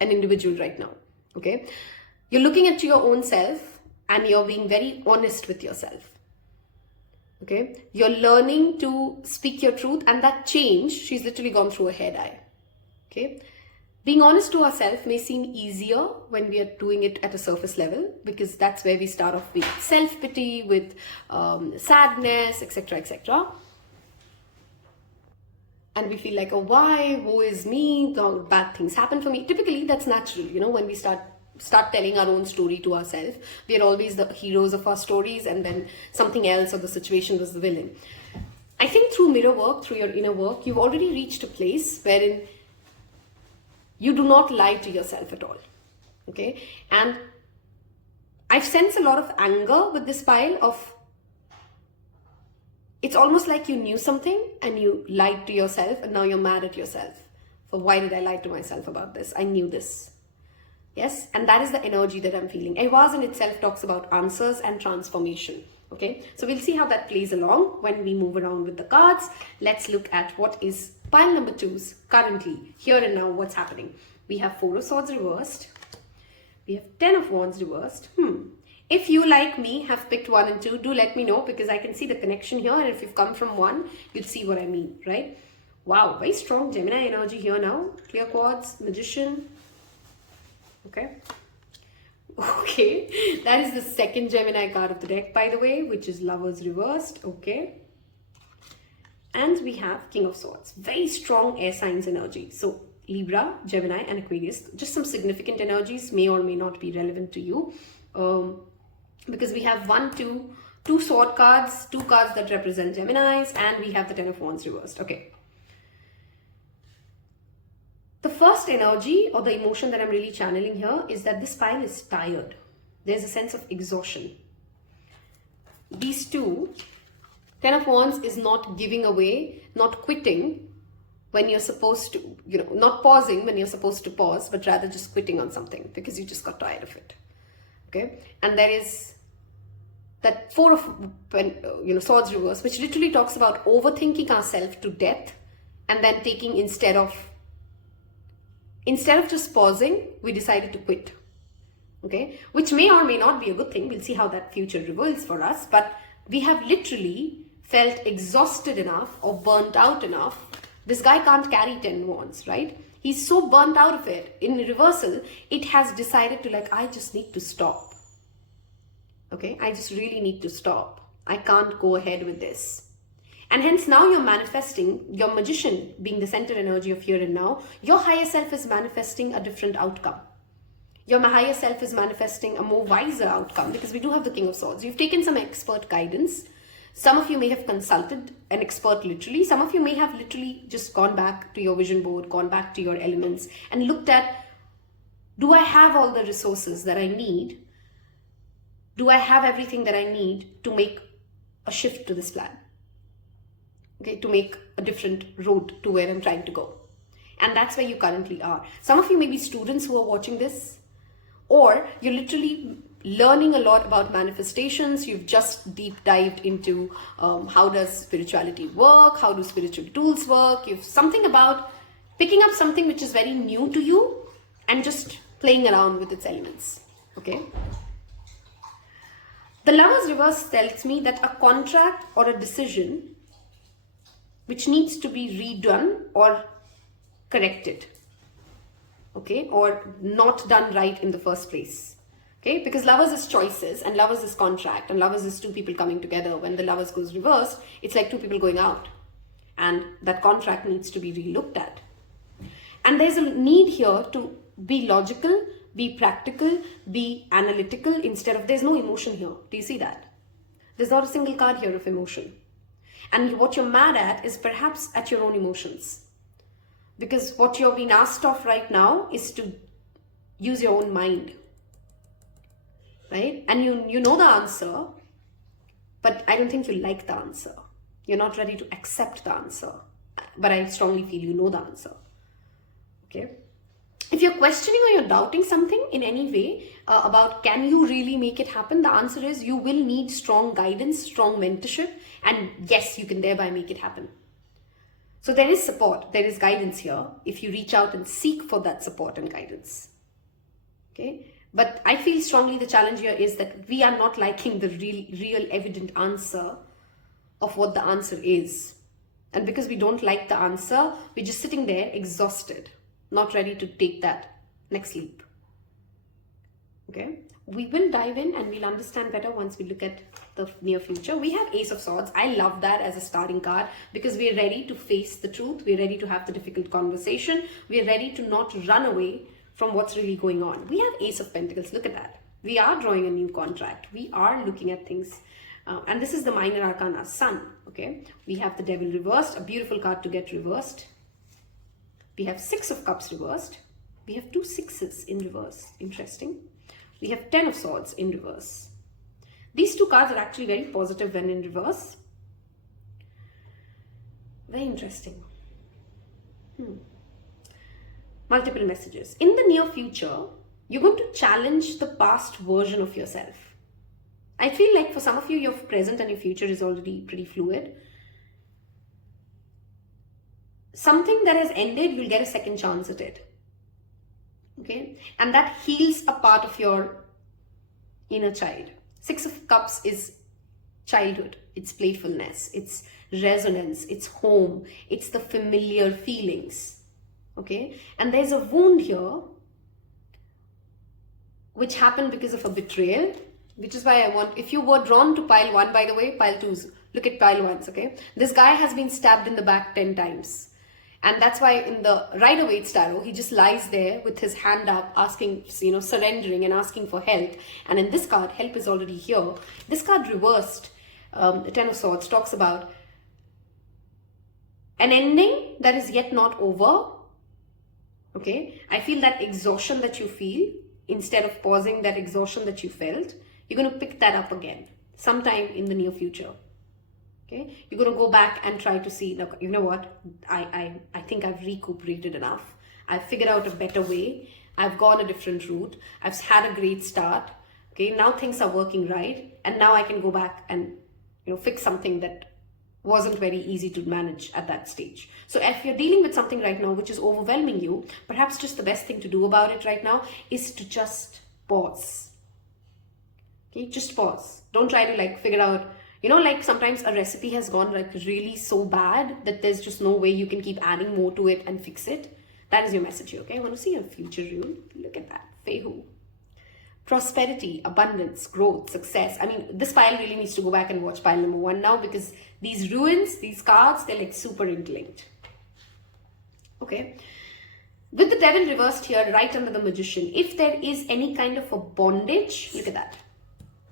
an individual right now, okay. You're looking at your own self and you're being very honest with yourself, okay. You're learning to speak your truth, and that change, she's literally gone through a hair dye, okay. Being honest to ourselves may seem easier when we are doing it at a surface level, because that's where we start off with self-pity, with sadness, etc., etc. And we feel like, oh, why? Woe is me, the bad things happen for me. Typically, that's natural, you know, when we start telling our own story to ourselves. We are always the heroes of our stories, and then something else or the situation was the villain. I think through mirror work, through your inner work, you've already reached a place wherein you do not lie to yourself at all, okay? And I've sensed a lot of anger with this pile of, it's almost like you knew something and you lied to yourself, and now you're mad at yourself. For why did I lie to myself about this? I knew this. Yes, and that is the energy that I'm feeling. Eihwaz in itself talks about answers and transformation. Okay, so we'll see how that plays along when we move around with the cards. Let's look at what is pile number 2's currently, here and now, what's happening. We have 4 of Swords reversed. We have 10 of Wands reversed. If you, like me, have picked 1 and 2, do let me know, because I can see the connection here, and if you've come from 1, you'll see what I mean, right? Wow, very strong Gemini energy here now. Clear Quartz, Magician. Okay. Okay, that is the second Gemini card of the deck, by the way, which is Lovers reversed. Okay. And we have King of Swords. Very strong air signs energy. So Libra, Gemini and Aquarius. Just some significant energies, may or may not be relevant to you. Because we have 2 sword cards, 2 cards that represent Geminis, and we have the 10 of Wands reversed. Okay. The first energy or the emotion that I'm really channeling here is that this pile is tired. There's a sense of exhaustion. These 2, 10 of Wands is not giving away, not quitting when you're supposed to, you know, not pausing when you're supposed to pause, but rather just quitting on something because you just got tired of it. Okay. And there is that 4 of Swords reverse, which literally talks about overthinking ourselves to death, and then taking instead of just pausing, we decided to quit. Okay, which may or may not be a good thing. We'll see how that future reveals for us. But we have literally felt exhausted enough or burnt out enough. This guy can't carry 10 wands, right? He's so burnt out of it. In reversal, it has decided to, like, I just need to stop. Okay, I just really need to stop. I can't go ahead with this. And hence now you're manifesting, your Magician being the center energy of here and now, your higher self is manifesting a different outcome. Your higher self is manifesting a more wiser outcome, because we do have the King of Swords. You've taken some expert guidance. Some of you may have consulted an expert literally. Some of you may have literally just gone back to your vision board, gone back to your elements and looked at, do I have all the resources that I need? Do I have everything that I need to make a shift to this plan? Okay, to make a different road to where I'm trying to go. And that's where you currently are. Some of you may be students who are watching this, or you're literally learning a lot about manifestations. You've just deep dived into how does spirituality work, how do spiritual tools work. You've something about picking up something which is very new to you and just playing around with its elements. Okay. The Lovers reverse tells me that a contract or a decision which needs to be redone or corrected, okay, or not done right in the first place, okay, because Lovers is choices and Lovers is contract and Lovers is 2 people coming together. When the Lovers goes reversed, it's like 2 people going out, and that contract needs to be relooked at. And there's a need here to be logical, be practical, be analytical, instead of, there's no emotion here. Do you see that? There's not a single card here of emotion. And what you're mad at is perhaps at your own emotions. Because what you're being asked of right now is to use your own mind. right? And you know the answer, but I don't think you like the answer. You're not ready to accept the answer, but I strongly feel you know the answer, okay? If you're questioning or you're doubting something in any way about can you really make it happen, the answer is you will need strong guidance, strong mentorship, and yes, you can thereby make it happen. So there is support, there is guidance here if you reach out and seek for that support and guidance, okay? But I feel strongly the challenge here is that we are not liking the real evident answer of what the answer is. And because we don't like the answer, we're just sitting there exhausted, not ready to take that next leap. Okay, we will dive in and we'll understand better once we look at the near future. We have Ace of Swords. I love that as a starting card because we're ready to face the truth. We're ready to have the difficult conversation. We're ready to not run away from what's really going on. We have Ace of Pentacles. Look at that. We are drawing a new contract. We are looking at things. And this is the minor arcana, Sun. Okay, we have the Devil reversed, a beautiful card to get reversed. We have Six of Cups reversed. We have two sixes in reverse. Interesting. We have Ten of Swords in reverse. These two cards are actually very positive when in reverse. Very interesting. Multiple messages. In the near future, you're going to challenge the past version of yourself. I feel like for some of you, your present and your future is already pretty fluid. Something that has ended, you'll get a second chance at it. Okay? And that heals a part of your inner child. Six of Cups is childhood. It's playfulness. It's resonance. It's home. It's the familiar feelings. Okay? And there's a wound here which happened because of a betrayal. Which is why I want, if you were drawn to pile 1, by the way, pile 2s, look at pile 1s, okay? This guy has been stabbed in the back 10 times. And that's why in the Rider-Waite tarot, he just lies there with his hand up, asking, surrendering and asking for help. And in this card, help is already here. This card reversed, the Ten of Swords, talks about an ending that is yet not over, okay? I feel that exhaustion that you feel, instead of pausing that exhaustion that you felt, you're going to pick that up again sometime in the near future. Okay, you're going to go back and try to see, look, you know what, I think I've recuperated enough. I've figured out a better way. I've gone a different route. I've had a great start. Okay, now things are working right. And now I can go back and, fix something that wasn't very easy to manage at that stage. So if you're dealing with something right now which is overwhelming you, perhaps just the best thing to do about it right now is to just pause. Okay, just pause. Don't try to figure out, sometimes a recipe has gone really so bad that there's just no way you can keep adding more to it and fix it. That is your message here, okay? I want to see your future rule. Look at that. Fehu. Prosperity, abundance, growth, success. I mean, this pile really needs to go back and watch pile number 1 now because these ruins, these cards, they're super interlinked. Okay. With the Devil reversed here, right under the Magician, if there is any kind of a bondage, look at that.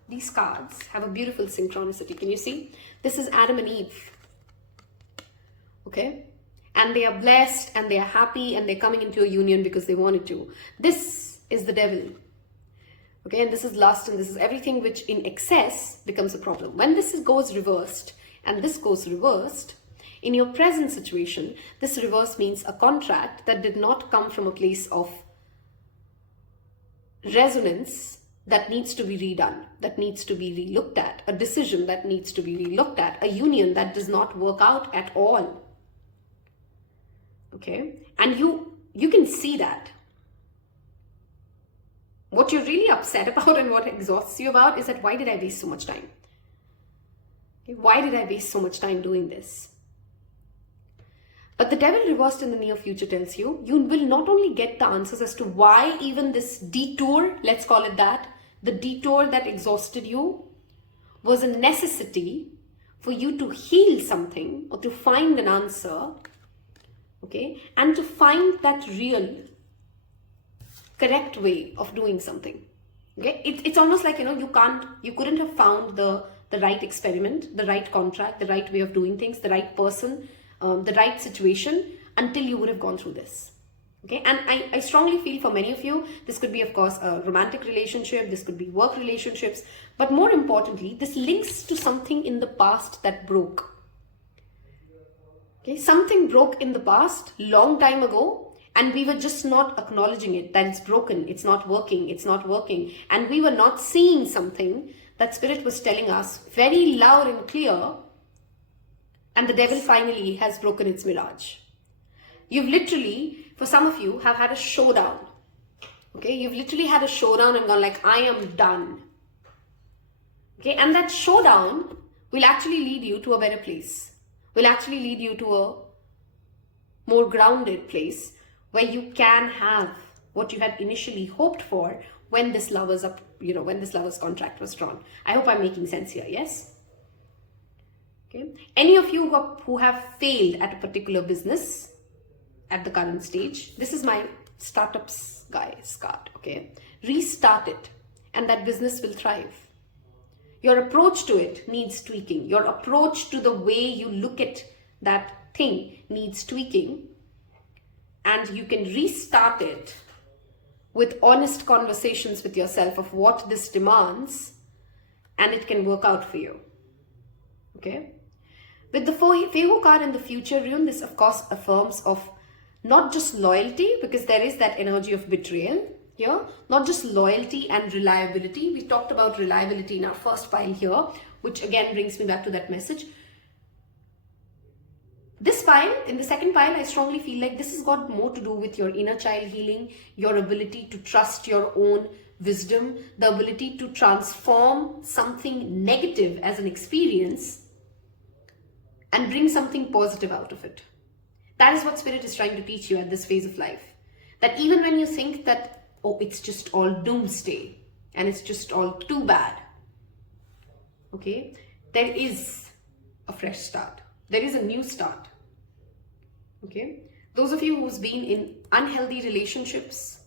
These cards have a beautiful synchronicity. Can you see? This is Adam and Eve. Okay? And they are blessed and they are happy and they're coming into a union because they wanted to. This is the Devil. Okay? And this is lust and this is everything which in excess becomes a problem. When this goes reversed and this goes reversed, in your present situation, this reverse means a contract that did not come from a place of resonance that needs to be redone, that needs to be relooked at, a decision that needs to be relooked at, a union that does not work out at all. Okay? And you can see that. What you're really upset about and what exhausts you about is that why did I waste so much time? Okay? Why did I waste so much time doing this? But the Devil reversed in the near future tells you, you will not only get the answers as to why even this detour, let's call it that, the detour that exhausted you was a necessity for you to heal something or to find an answer, okay, and to find that real correct way of doing something. Okay, it's almost like, you couldn't have found the right experiment, the right contract, the right way of doing things, the right person, the right situation until you would have gone through this. Okay, and I strongly feel for many of you, this could be, of course, a romantic relationship, this could be work relationships, but more importantly, this links to something in the past that broke. Okay, something broke in the past, long time ago, and we were just not acknowledging it, that it's broken, it's not working, and we were not seeing something that Spirit was telling us very loud and clear, and the devil finally has broken its mirage. You've literally, for some of you, have had a showdown. Okay, you've literally had a showdown and gone like, I am done. Okay, and that showdown will actually lead you to a better place. Will actually lead you to a more grounded place where you can have what you had initially hoped for when this lover's when this lover's contract was drawn. I hope I'm making sense here, yes? Okay. Any of you who have failed at a particular business at the current stage, this is my startups guys card, okay? Restart it and that business will thrive. Your approach to it needs tweaking. Your approach to the way you look at that thing needs tweaking, and you can restart it with honest conversations with yourself of what this demands, and it can work out for you. Okay? With the Favor card in the future rune, this of course affirms of not just loyalty, because there is that energy of betrayal here, not just loyalty and reliability. We talked about reliability in our first pile here, which again brings me back to that message. This pile, in the second pile, I strongly feel like this has got more to do with your inner child healing, your ability to trust your own wisdom, the ability to transform something negative as an experience and bring something positive out of it. That is what Spirit is trying to teach you at this phase of life. That even when you think that, oh, it's just all doomsday and it's just all too bad, okay, there is a fresh start. There is a new start. Okay, those of you who's been in unhealthy relationships,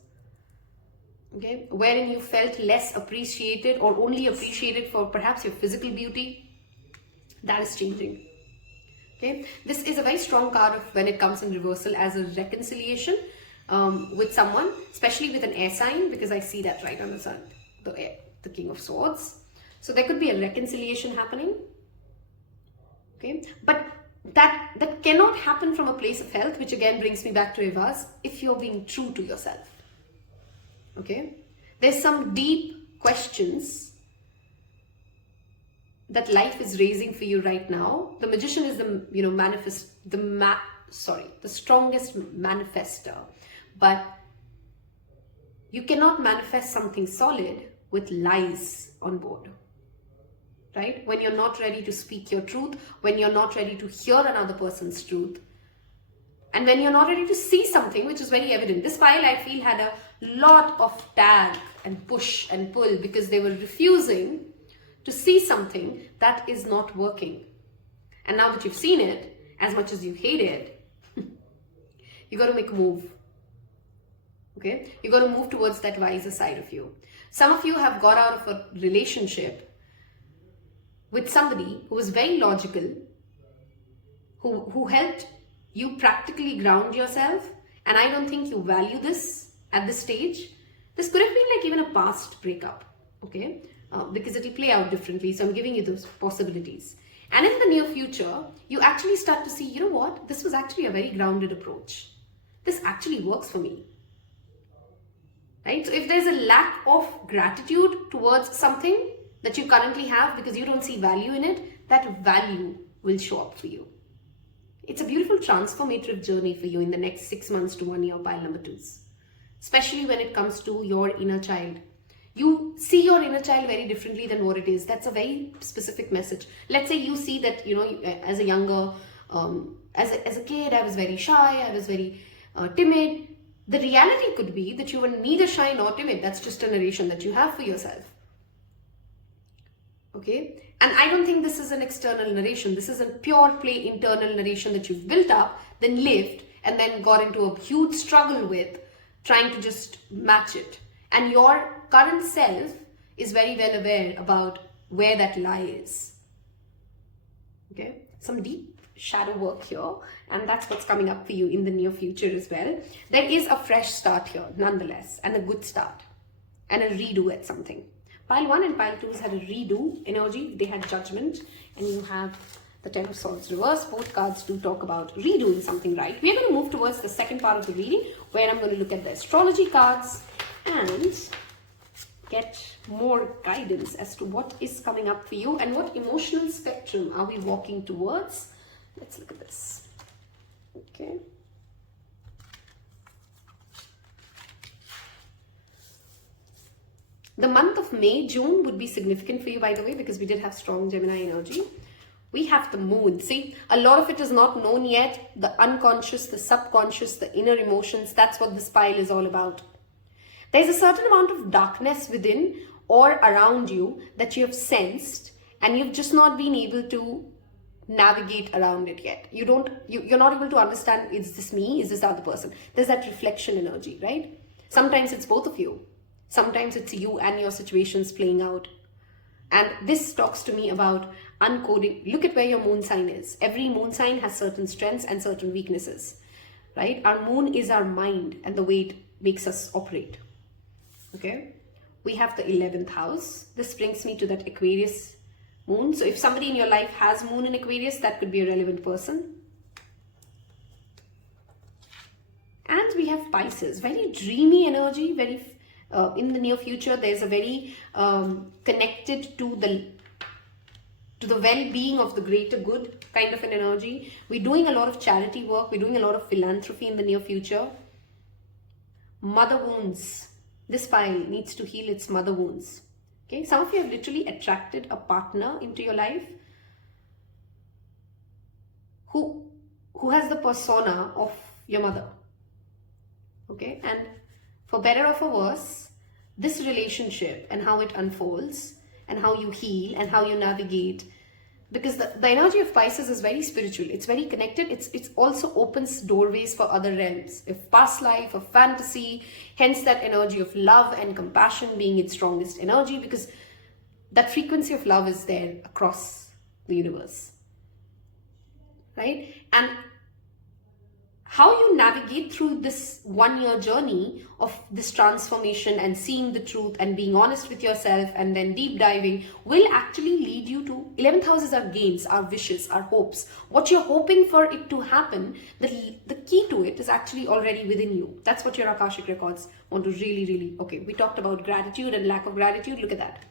okay, wherein you felt less appreciated or only appreciated for perhaps your physical beauty, that is changing. Okay, this is a very strong card of when it comes in reversal as a reconciliation with someone, especially with an air sign, because I see that right on the sun, the King of Swords. So there could be a reconciliation happening. Okay, but that cannot happen from a place of health, which again brings me back to Eihwaz, if you're being true to yourself. Okay, there's some deep questions that life is raising for you right now. The Magician is the the strongest manifester, but you cannot manifest something solid with lies on board. Right? When you're not ready to speak your truth, when you're not ready to hear another person's truth, and when you're not ready to see something which is very evident. This file, I feel, had a lot of tag and push and pull because they were refusing to see something that is not working. And now that you've seen it, as much as you hate it, you got to make a move. Okay? You got to move towards that wiser side of you. Some of you have got out of a relationship with somebody who was very logical, who helped you practically ground yourself, and I don't think you value this at this stage. This could have been like even a past breakup, okay? Because it will play out differently, so I'm giving you those possibilities. And in the near future, you actually start to see, you know what? This was actually a very grounded approach. This actually works for me. Right? So if there's a lack of gratitude towards something that you currently have because you don't see value in it, that value will show up for you. It's a beautiful transformative journey for you in the next 6 months to 1 year, pile number 2s. Especially when it comes to your inner child. You see your inner child very differently than what it is. That's a very specific message. Let's say you see that, you know, as a younger, as a kid, I was very shy, I was very timid. The reality could be that you were neither shy nor timid. That's just a narration that you have for yourself. Okay? And I don't think this is an external narration. This is a pure play internal narration that you've built up, then lived, and then got into a huge struggle with trying to just match it. And your current self is very well aware about where that lie is. Okay? Some deep shadow work here, and that's what's coming up for you in the near future as well. There is a fresh start here nonetheless, and a good start, and a redo at something. Pile 1 and Pile 2's had a redo energy. They had Judgment, and you have the Ten of Swords reverse. Both cards do talk about redoing something right. We're going to move towards the second part of the reading, where I'm going to look at the astrology cards and get more guidance as to what is coming up for you and what emotional spectrum are we walking towards. Let's look at this. Okay. The month of May, June would be significant for you, by the way, because we did have strong Gemini energy. We have the moon. See, a lot of it is not known yet. The unconscious, the subconscious, the inner emotions, that's what this pile is all about. There's a certain amount of darkness within or around you that you have sensed, and you've just not been able to navigate around it yet. You're not able to understand, is this me? Is this the other person? There's that reflection energy, right? Sometimes it's both of you. Sometimes it's you and your situations playing out. And this talks to me about uncoding. Look at where your moon sign is. Every moon sign has certain strengths and certain weaknesses, right? Our moon is our mind and the way it makes us operate. Okay, we have the 11th house. This brings me to that Aquarius moon. So if somebody in your life has moon in Aquarius, that could be a relevant person. And we have Pisces, very dreamy energy, very in the near future. There's a very connected to the well-being of the greater good kind of an energy. We're doing a lot of charity work. We're doing a lot of philanthropy in the near future. Mother wounds. This pile needs to heal its mother wounds. Okay, some of you have literally attracted a partner into your life who has the persona of your mother. Okay, and for better or for worse, this relationship and how it unfolds and how you heal and how you navigate, because the energy of Pisces is very spiritual. It's very connected. It also opens doorways for other realms, if past life, of fantasy, hence that energy of love and compassion being its strongest energy, because that frequency of love is there across the universe, right? And how you navigate through this 1 year journey of this transformation and seeing the truth and being honest with yourself and then deep diving will actually lead you to 11th houses are gains, our wishes, our hopes. What you're hoping for it to happen, the key to it is actually already within you. That's what your Akashic records want to really, okay, we talked about gratitude and lack of gratitude. Look at that.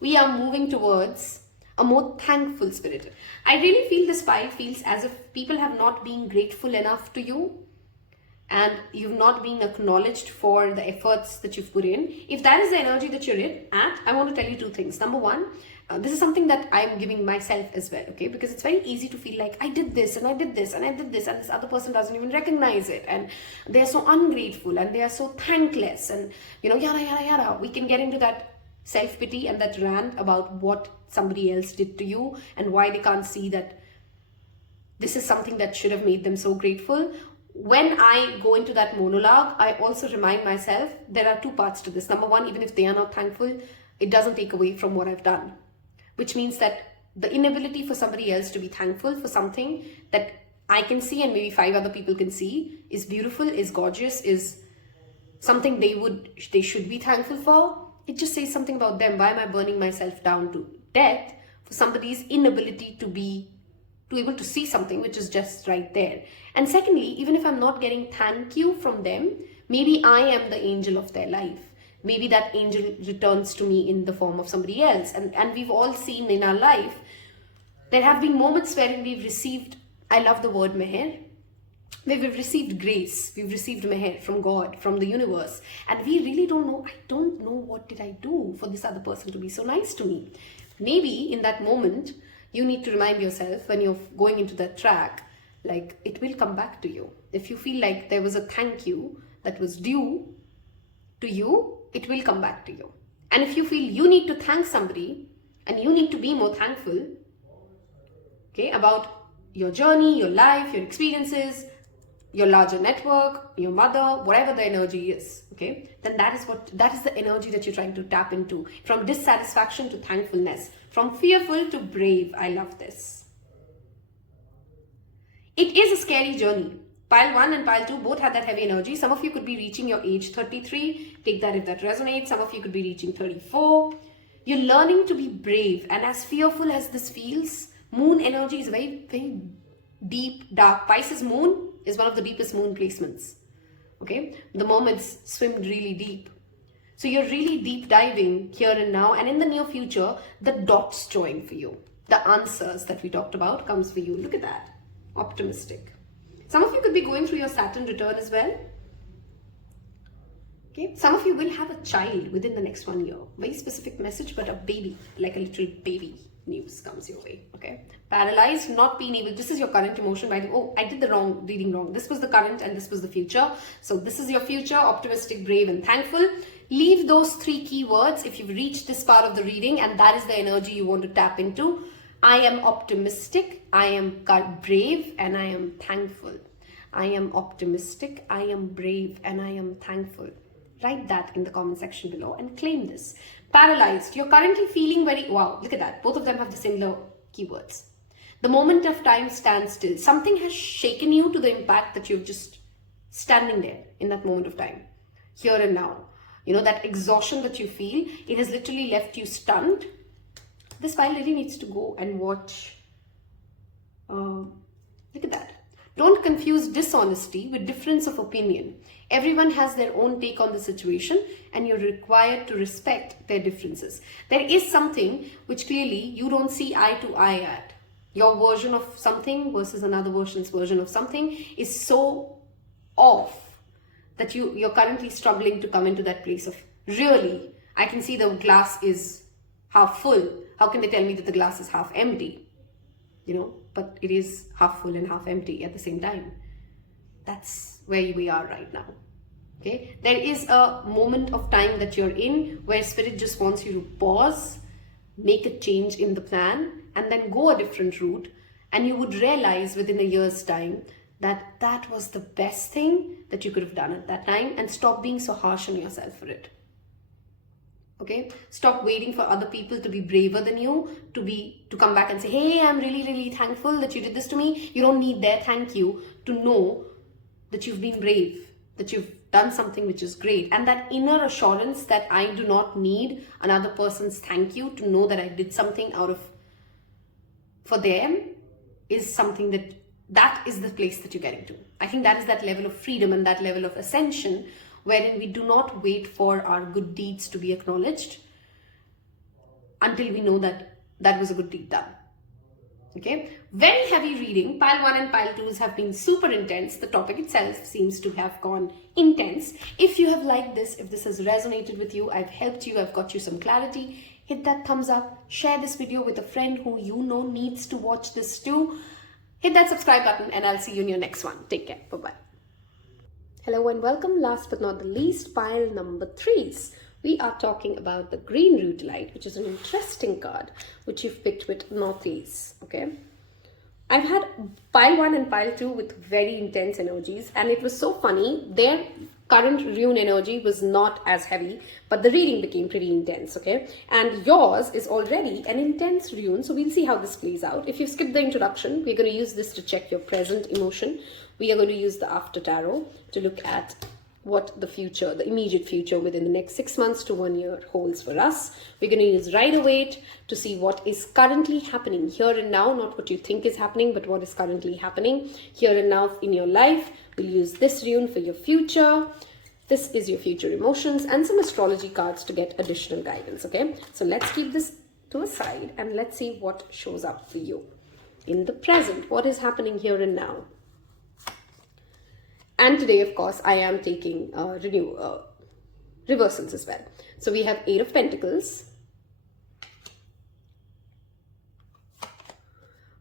We are moving towards a more thankful spirit. I really feel this pile feels as if people have not been grateful enough to you and you've not been acknowledged for the efforts that you've put in. If that is the energy that you're at, I want to tell you two things. Number one, this is something that I'm giving myself as well, okay? Because it's very easy to feel like I did this and I did this and I did this and this other person doesn't even recognize it and they're so ungrateful and they are so thankless and yada. We can get into that self-pity and that rant about what somebody else did to you and why they can't see that this is something that should have made them so grateful. When I go into that monologue, I also remind myself there are two parts to this. Number one, even if they are not thankful, it doesn't take away from what I've done, which means that the inability for somebody else to be thankful for something that I can see and maybe 5 other people can see is beautiful, is gorgeous, is something they should be thankful for. It just says something about them. Why am I burning myself down to death for somebody's inability to be able to see something which is just right there? And secondly, even if I'm not getting thank you from them, maybe I am the angel of their life. Maybe that angel returns to me in the form of somebody else. And we've all seen in our life, there have been moments wherein we've received, I love the word meher, where we've received grace, we've received meher from God, from the universe, and we really don't know, I don't know what did I do for this other person to be so nice to me. Maybe in that moment, you need to remind yourself when you're going into that track, like it will come back to you. If you feel like there was a thank you that was due to you, it will come back to you. And if you feel you need to thank somebody and you need to be more thankful, okay, about your journey, your life, your experiences, your larger network, your mother, whatever the energy is, okay, then that is the energy that you're trying to tap into. From dissatisfaction to thankfulness, from fearful to brave. I love this. It is a scary journey. Pile 1 and Pile 2 both had that heavy energy. Some of you could be reaching your age 33. Take that if that resonates. Some of you could be reaching 34. You're learning to be brave. And as fearful as this feels, moon energy is very, very deep, dark. Pisces moon is one of the deepest moon placements. Okay? The mermaids swim really deep. So you're really deep diving here and now. And in the near future, the dots join for you. The answers that we talked about comes for you. Look at that. Optimistic. Some of you could be going through your Saturn return as well. Okay. Some of you will have a child within the next 1 year. Very specific message, but a baby, like a little baby news comes your way. Okay. Paralyzed, not being able. This is your current emotion. By the oh, I did the wrong reading wrong. This was the current and this was the future. So this is your future. Optimistic, brave, and thankful. Leave those 3 keywords if you've reached this part of the reading, and that is the energy you want to tap into. I am optimistic, I am brave, and I am thankful. I am optimistic, I am brave, and I am thankful. Write that in the comment section below and claim this. Paralyzed, you're currently feeling very, wow, look at that. Both of them have the similar keywords. The moment of time stands still. Something has shaken you to the impact that you're just standing there in that moment of time. Here and now. You know, that exhaustion that you feel, it has literally left you stunned. This file really needs to go and watch. Look at that. Don't confuse dishonesty with difference of opinion. Everyone has their own take on the situation and you're required to respect their differences. There is something which clearly you don't see eye to eye at. Your version of something versus another person's version of something is so off that you're currently struggling to come into that place of, really, I can see the glass is half full. How can they tell me that the glass is half empty? You know, but it is half full and half empty at the same time. That's where we are right now. Okay, there is a moment of time that you're in where spirit just wants you to pause, make a change in the plan, and then go a different route. And you would realize within a year's time that that was the best thing that you could have done at that time, and stop being so harsh on yourself for it. Okay, stop waiting for other people to be braver than you, to come back and say, hey, I'm really, really thankful that you did this to me. You don't need their thank you to know that you've been brave, that you've done something which is great. And that inner assurance that I do not need another person's thank you to know that I did something for them is something that is the place that you're getting to. I think that is that level of freedom and that level of ascension wherein we do not wait for our good deeds to be acknowledged until we know that that was a good deed done. Okay, very heavy reading. Pile 1 and Pile 2s have been super intense. The topic itself seems to have gone intense. If you have liked this, if this has resonated with you, I've helped you, I've got you some clarity, hit that thumbs up, share this video with a friend who you know needs to watch this too. Hit that subscribe button and I'll see you in your next one. Take care. Bye-bye. Hello and welcome. Last but not the least, pile number 3s. We are talking about the green Rutile, which is an interesting card, which you've picked with Nauthiz. Okay. I've had pile 1 and pile 2 with very intense energies, and it was so funny. Their current rune energy was not as heavy, but the reading became pretty intense. Okay. And yours is already an intense rune. So we'll see how this plays out. If you've skipped the introduction, we're going to use this to check your present emotion. We are going to use the After Tarot to look at what the future, the immediate future within the next 6 months to 1 year holds for us. We're going to use Rider-Waite to see what is currently happening here and now, not what you think is happening, but what is currently happening here and now in your life. We'll use this rune for your future. This is your future emotions, and some astrology cards to get additional guidance. Okay, so let's keep this to a side and let's see what shows up for you in the present. What is happening here and now? And today, of course, I am taking reversals as well. So we have 8 of Pentacles.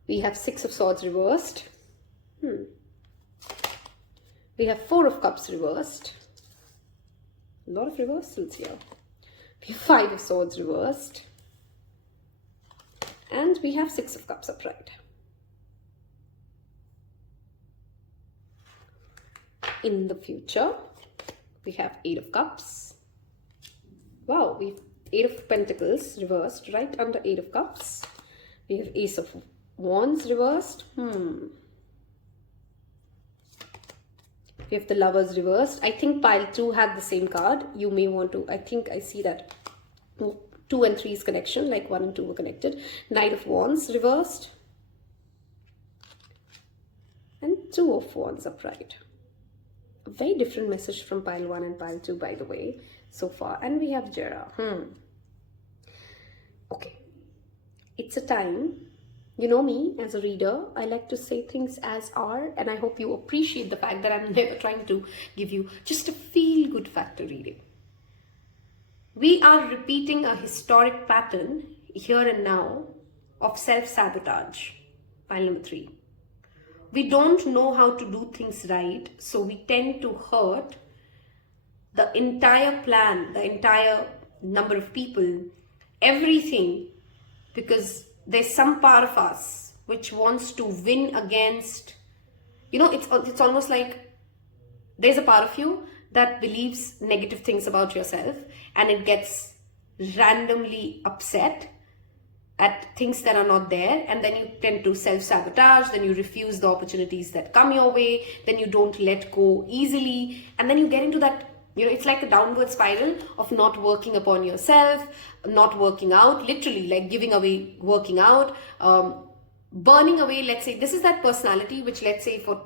We have 6 of Swords reversed. We have 4 of Cups reversed. A lot of reversals here. We have 5 of Swords reversed. And we have 6 of Cups upright. In the future, we have 8 of Cups. Wow, we have 8 of Pentacles reversed right under 8 of Cups. We have Ace of Wands reversed. We have the Lovers reversed. I think pile 2 had the same card. You may want to, I think I see that 2 and 3's connection, like 1 and 2 were connected. Knight of Wands reversed. And 2 of Wands upright. A very different message from pile 1 and pile 2, by the way, so far. And we have Jera. Okay. It's a time. You know me as a reader, I like to say things as are, and I hope you appreciate the fact that I'm never trying to give you just a feel-good factor reading. We are repeating a historic pattern here and now of self-sabotage. Pile number 3. We don't know how to do things right, so we tend to hurt the entire plan, the entire number of people, everything, because there's some part of us which wants to win against, you know, it's almost like there's a part of you that believes negative things about yourself and it gets randomly upset at things that are not there, and then you tend to self-sabotage, then you refuse the opportunities that come your way, then you don't let go easily, and then you get into that, you know, it's like a downward spiral of not working upon yourself, not working out, literally like giving away working out, burning away. Let's say this is that personality which, let's say for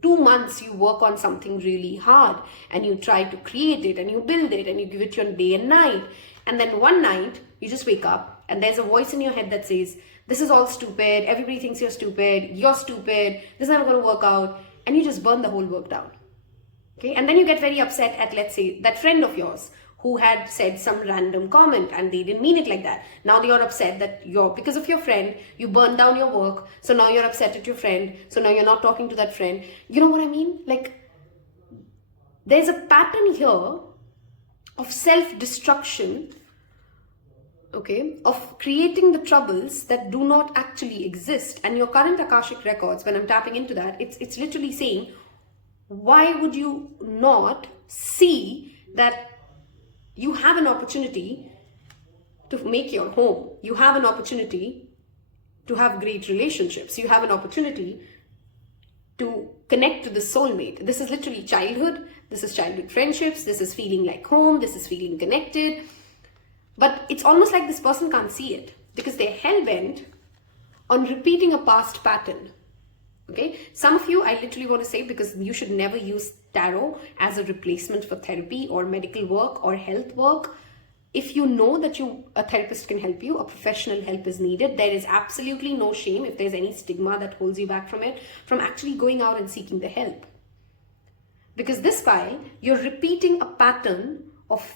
2 months you work on something really hard and you try to create it and you build it and you give it your day and night, and then one night you just wake up and there's a voice in your head that says, this is all stupid, everybody thinks you're stupid, this is never going to work out, and you just burn the whole work down. Okay, and then you get very upset at, let's say, that friend of yours who had said some random comment and they didn't mean it like that. Now you're upset that because of your friend, you burned down your work. So now you're upset at your friend. So now you're not talking to that friend. You know what I mean? Like, there's a pattern here of self-destruction, okay, of creating the troubles that do not actually exist. And your current Akashic records, when I'm tapping into that, it's literally saying, why would you not see that you have an opportunity to make your home? You have an opportunity to have great relationships. You have an opportunity to connect to the soulmate. This is literally childhood. This is childhood friendships. This is feeling like home. This is feeling connected. But it's almost like this person can't see it because they're hell-bent on repeating a past pattern. Okay, some of you, I literally want to say, because you should never use tarot as a replacement for therapy or medical work or health work. If you know that a therapist can help you, a professional help is needed, there is absolutely no shame if there's any stigma that holds you back from it, from actually going out and seeking the help. Because this pile, you're repeating a pattern of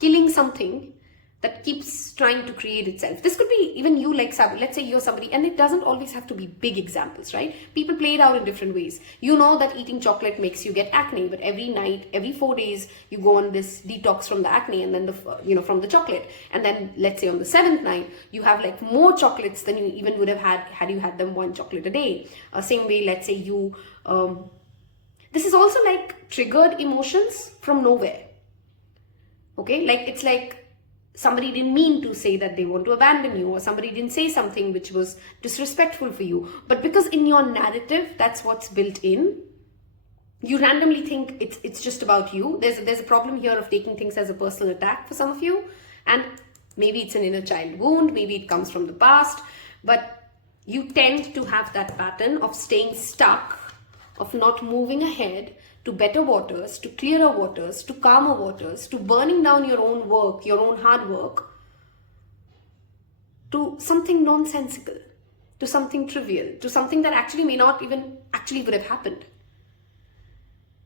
killing something that keeps trying to create itself. This could be even you, like, let's say you're somebody, and it doesn't always have to be big examples, right? People play it out in different ways. You know that eating chocolate makes you get acne, but every night, every 4 days, you go on this detox from the acne and then from the chocolate. And then let's say on the 7th night, you have like more chocolates than you even would have had you had them 1 chocolate a day. Same way, let's say you, this is also like triggered emotions from nowhere. Okay, like it's like somebody didn't mean to say that they want to abandon you, or somebody didn't say something which was disrespectful for you. But because in your narrative, that's what's built in, you randomly think it's just about you. There's a problem here of taking things as a personal attack for some of you. And maybe it's an inner child wound, maybe it comes from the past. But you tend to have that pattern of staying stuck, of not moving ahead to better waters, to clearer waters, to calmer waters, to burning down your own work, your own hard work, to something nonsensical, to something trivial, to something that actually may not even actually would have happened.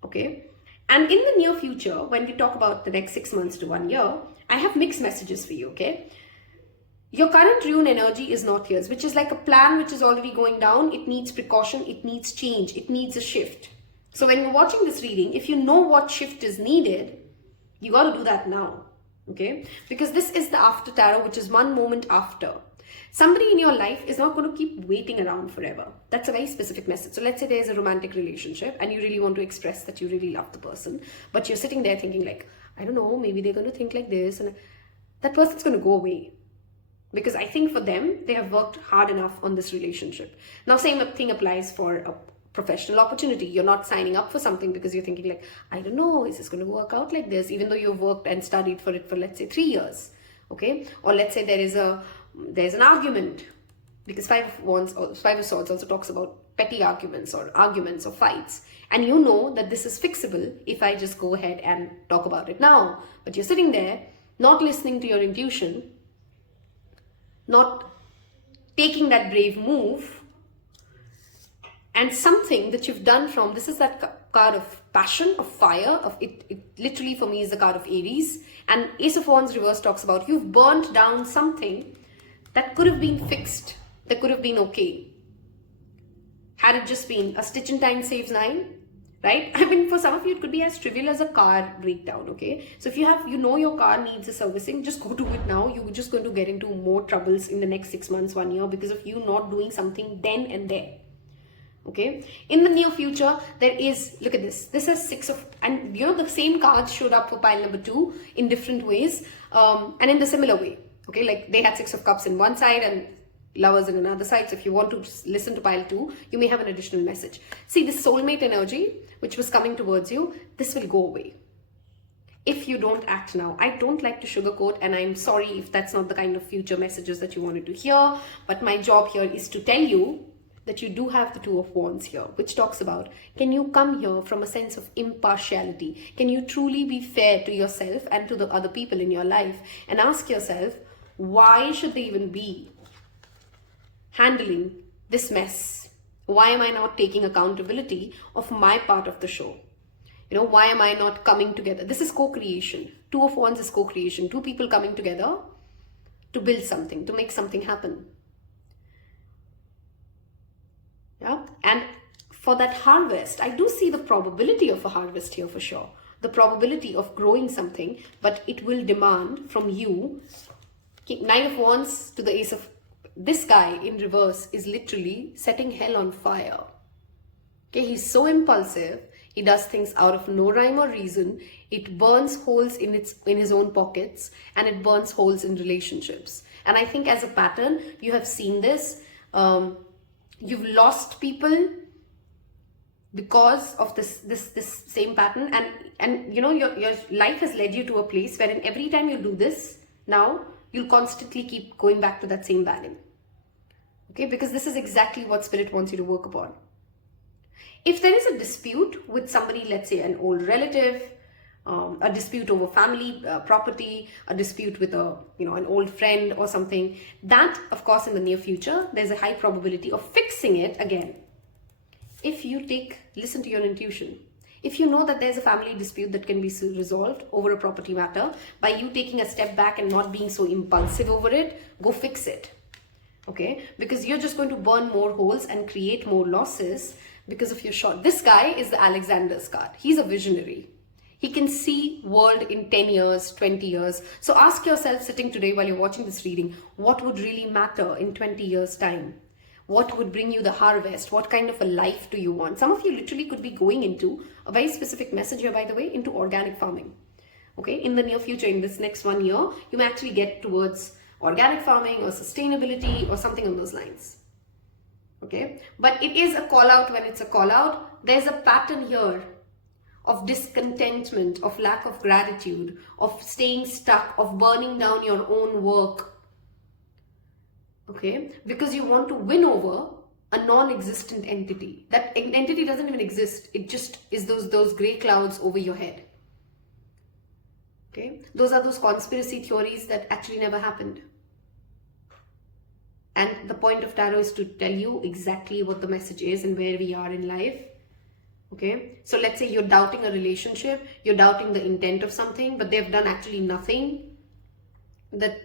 Okay? And in the near future, when we talk about the next 6 months to 1 year, I have mixed messages for you, okay? Your current rune energy is Nauthiz, which is like a plan which is already going down. It needs precaution, it needs change, it needs a shift. So when you're watching this reading, if you know what shift is needed, you got to do that now, okay? Because this is the after tarot, which is one moment after. Somebody in your life is not going to keep waiting around forever. That's a very specific message. So let's say there's a romantic relationship and you really want to express that you really love the person, but you're sitting there thinking like, I don't know, maybe they're going to think like this, and that person's going to go away. Because I think for them, they have worked hard enough on this relationship. Now, same thing applies for a professional opportunity. You're not signing up for something because you're thinking like, I don't know, is this going to work out like this? Even though you've worked and studied for it for, let's say, 3 years. Okay. Or let's say there's an argument, because Five of Swords also talks about petty arguments or fights. And you know that this is fixable if I just go ahead and talk about it now. But you're sitting there, not listening to your intuition, not taking that brave move, and something that you've done from, this is that card of passion, of fire, of it literally for me is the card of Aries. And Ace of Wands reverse talks about you've burnt down something that could have been fixed, that could have been okay. Had it just been a stitch in time saves 9, right? I mean, for some of you, it could be as trivial as a car breakdown, okay? So if you know your car needs a servicing, just go do it now. You're just going to get into more troubles in the next 6 months, 1 year, because of you not doing something then and there, okay? In the near future, there is, look at this. This has 6 of, and you know, the same cards showed up for pile number 2 in different ways, and in the similar way, okay? Like they had 6 of Cups in one side and Lovers in another side. So if you want to listen to pile 2, you may have an additional message. See, this soulmate energy which was coming towards you, this will go away if you don't act now. I don't like to sugarcoat, and I'm sorry if that's not the kind of future messages that you wanted to hear, but my job here is to tell you that you do have the Two of Wands here, which talks about, can you come here from a sense of impartiality? Can you truly be fair to yourself and to the other people in your life, and ask yourself, why should they even be handling this mess? Why am I not taking accountability of my part of the show? You know, why am I not coming together? This is co-creation. Two of Wands is co-creation. Two people coming together to build something, to make something happen. Yeah. And for that harvest, I do see the probability of a harvest here for sure. The probability of growing something, but it will demand from you. Nine of Wands to the Ace of, this guy in reverse is literally setting hell on fire. Okay, he's so impulsive. He does things out of no rhyme or reason. It burns holes in his own pockets, and it burns holes in relationships. And I think as a pattern, you have seen this. You've lost people because of this same pattern, and you know, your life has led you to a place wherein every time you do this now, you'll constantly keep going back to that same wagon. Okay, because this is exactly what Spirit wants you to work upon. If there is a dispute with somebody, let's say an old relative, a dispute over family property, a dispute with an old friend or something, that of course in the near future there's a high probability of fixing it again. If you listen to your intuition, if you know that there's a family dispute that can be resolved over a property matter, by you taking a step back and not being so impulsive over it, go fix it. Okay, because you're just going to burn more holes and create more losses because of your short. This guy is the Alexander's card. He's a visionary. He can see world in 10 years, 20 years. So ask yourself, sitting today while you're watching this reading, what would really matter in 20 years time? What would bring you the harvest? What kind of a life do you want? Some of you literally could be going into a very specific message here, by the way, into organic farming. Okay, in the near future, in this next 1 year, you may actually get towards organic farming or sustainability or something on those lines. Okay, but it is a call out. When it's a call out, there's a pattern here of discontentment, of lack of gratitude, of staying stuck, of burning down your own work. Okay, because you want to win over a non-existent entity. That entity doesn't even exist. It just is those gray clouds over your head. Okay, those are those conspiracy theories that actually never happened. And the point of tarot is to tell you exactly what the message is and where we are in life. Okay, so let's say you're doubting a relationship, you're doubting the intent of something, but they've done actually nothing that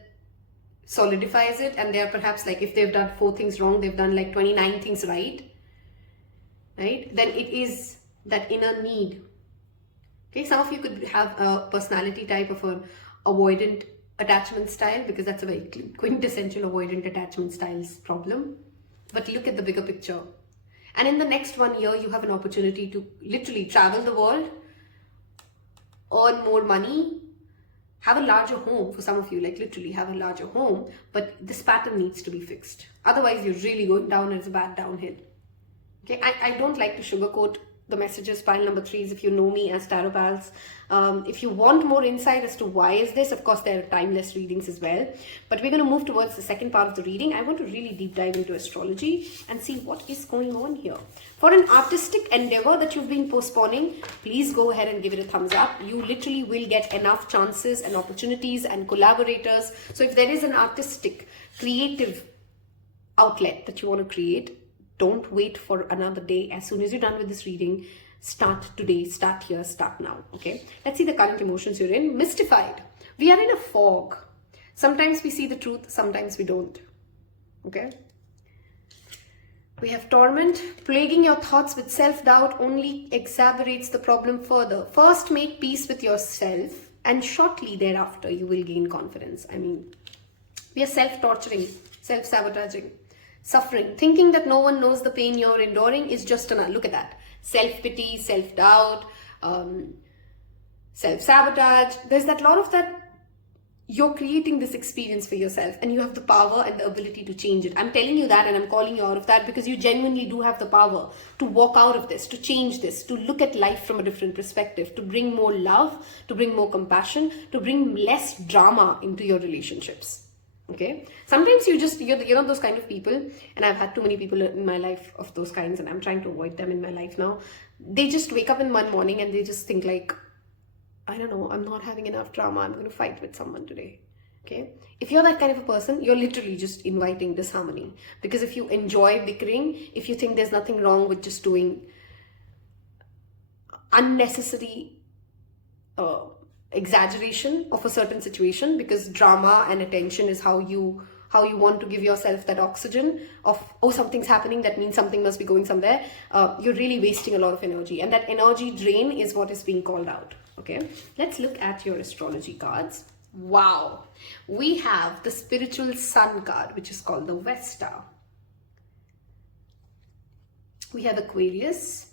solidifies it, and they're perhaps like, if they've done 4 things wrong, they've done like 29 things right? Then it is that inner need. Okay, some of you could have a personality type of an avoidant attachment style, because that's a very quintessential avoidant attachment styles problem. But look at the bigger picture. And in the next 1 year, you have an opportunity to literally travel the world, earn more money, have a larger home. For some of you, like literally have a larger home, but this pattern needs to be fixed. Otherwise, you're really going down as a bad downhill. Okay, I don't like to sugarcoat the messages. Pile number 3 is if you know me as Tarot Pals. If you want more insight as to why is this, of course there are timeless readings as well. But we're going to move towards the second part of the reading. I want to really deep dive into astrology and see what is going on here. For an artistic endeavor that you've been postponing, please go ahead and give it a thumbs up. You literally will get enough chances and opportunities and collaborators. So if there is an artistic, creative outlet that you want to create, don't wait for another day. As soon as you're done with this reading, start today, start here, start now. Okay, let's see the current emotions you're in. Mystified. We are in a fog. Sometimes we see the truth, sometimes we don't. Okay, we have torment. Plaguing your thoughts with self-doubt only exacerbates the problem further. First, make peace with yourself, and shortly thereafter you will gain confidence. I mean, we are self-torturing, self-sabotaging, suffering, thinking that no one knows the pain you're enduring is just enough. Look at that. Self-pity, self-doubt, self-sabotage. There's that lot of that. You're creating this experience for yourself and you have the power and the ability to change it. I'm telling you that and I'm calling you out of that because you genuinely do have the power to walk out of this, to change this, to look at life from a different perspective, to bring more love, to bring more compassion, to bring less drama into your relationships. Okay, sometimes you're not those kind of people, and I've had too many people in my life of those kinds, and I'm trying to avoid them in my life now. They just wake up in one morning and they just think like, I don't know, I'm not having enough drama, I'm going to fight with someone today. Okay, if you're that kind of a person, you're literally just inviting disharmony, because if you enjoy bickering, if you think there's nothing wrong with just doing unnecessary exaggeration of a certain situation, because drama and attention is how you want to give yourself that oxygen of, oh, something's happening, that means something must be going somewhere. You're really wasting a lot of energy, and that energy drain is what is being called out. Okay, let's look at your astrology cards. Wow, we have the spiritual sun card, which is called the Vesta. We have Aquarius.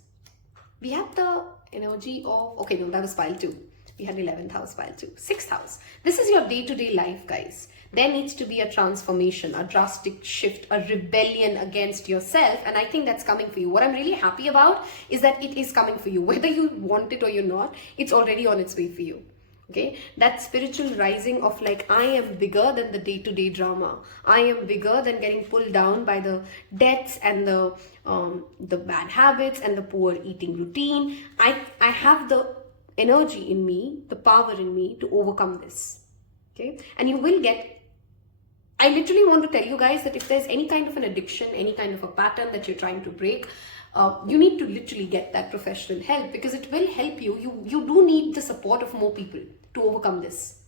We have the energy of, okay, no, that was pile 2. We had 11th house, pile 2. 6th house. This is your day-to-day life, guys. There needs to be a transformation, a drastic shift, a rebellion against yourself. And I think that's coming for you. What I'm really happy about is that it is coming for you. Whether you want it or you're not, it's already on its way for you. Okay, that spiritual rising of like, I am bigger than the day-to-day drama. I am bigger than getting pulled down by the debts and the bad habits and the poor eating routine. I have the energy in me, the power in me to overcome this. Okay, and you will get, I literally want to tell you guys that if there's any kind of an addiction, any kind of a pattern that you're trying to break, you need to literally get that professional help, because it will help you. You do need the support of more people to overcome this.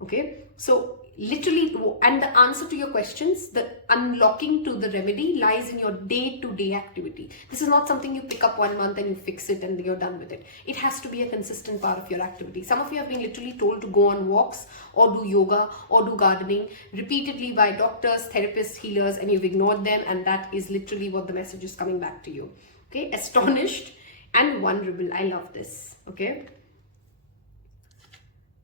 Okay, so literally, and the answer to your questions, the unlocking to the remedy lies in your day-to-day activity. This is not something you pick up one month and you fix it and you're done with it. It has to be a consistent part of your activity. Some of you have been literally told to go on walks or do yoga or do gardening repeatedly by doctors, therapists, healers, and you've ignored them, and that is literally what the message is coming back to you. Okay, astonished and vulnerable. I love this. Okay,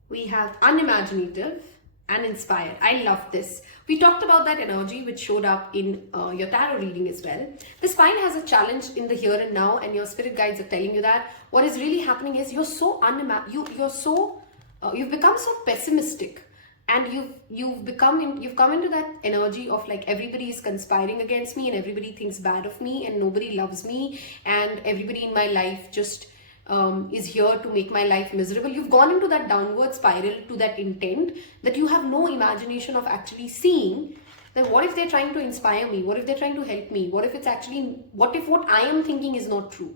we have unimaginative and inspired. I love this. We talked about that energy which showed up in your tarot reading as well. This pile has a challenge in the here and now, and your spirit guides are telling you that what is really happening is you're so you've become so pessimistic, and you've come into that energy of like, everybody is conspiring against me and everybody thinks bad of me and nobody loves me and everybody in my life just is here to make my life miserable. You've gone into that downward spiral to that intent that you have no imagination of actually seeing that what if they're trying to inspire me? What if they're trying to help me? What if what I am thinking is not true?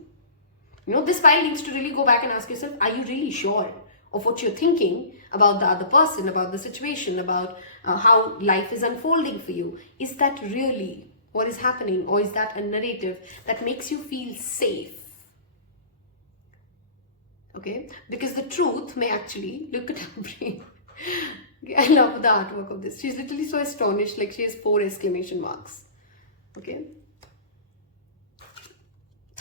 You know, this pile needs to really go back and ask yourself, are you really sure of what you're thinking about the other person, about the situation, about how life is unfolding for you? Is that really what is happening, or is that a narrative that makes you feel safe? Okay, because the truth may actually, look at her brain. I love the artwork of this. She's literally so astonished, like she has 4 exclamation marks. Okay,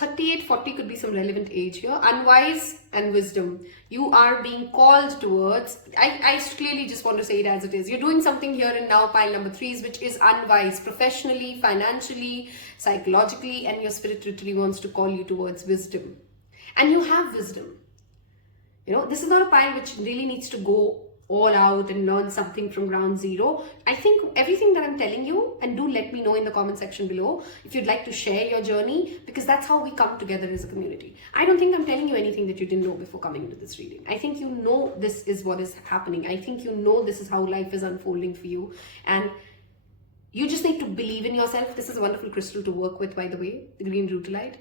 38, 40 could be some relevant age here. Unwise and wisdom. You are being called towards, I clearly just want to say it as it is. You're doing something here and now, pile number 3, which is unwise, professionally, financially, psychologically, and your spirit literally wants to call you towards wisdom. And you have wisdom. You know, this is not a pile which really needs to go all out and learn something from ground zero. I think everything that I'm telling you, and do let me know in the comment section below if you'd like to share your journey, because that's how we come together as a community. I don't think I'm telling you anything that you didn't know before coming into this reading. I think you know this is what is happening. I think you know this is how life is unfolding for you, and you just need to believe in yourself. This is a wonderful crystal to work with, by the way, the green Rutile,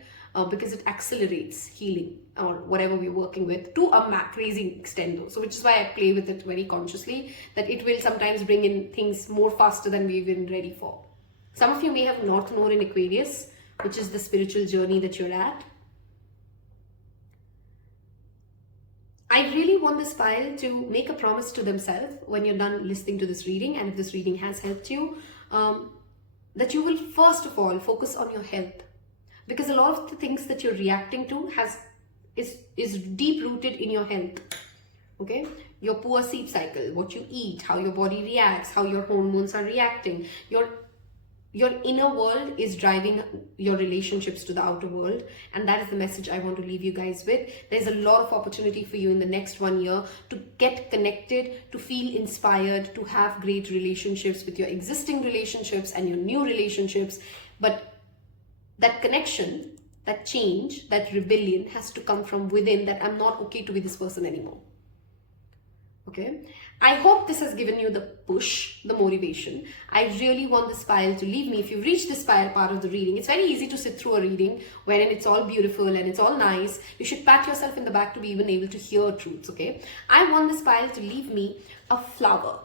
because it accelerates healing or whatever we're working with to a crazy extent though. So which is why I play with it very consciously, that it will sometimes bring in things more faster than we've been ready for. Some of you may have North Node in Aquarius, which is the spiritual journey that you're at. I really want this pile to make a promise to themselves when you're done listening to this reading, and if this reading has helped you, that you will first of all focus on your health. Because a lot of the things that you're reacting to is deep rooted in your health. Okay, your poor sleep cycle, what you eat, how your body reacts, how your hormones are reacting. Your inner world is driving your relationships to the outer world, and that is the message I want to leave you guys with. There's a lot of opportunity for you in the next 1 year to get connected, to feel inspired, to have great relationships with your existing relationships and your new relationships. But that connection, that change, that rebellion has to come from within, that I'm not okay to be this person anymore. Okay, I hope this has given you the push, the motivation. I really want this pile to leave me. If you've reached this pile part of the reading, it's very easy to sit through a reading wherein it's all beautiful and it's all nice. You should pat yourself in the back to be even able to hear truths, okay? I want this pile to leave me a flower,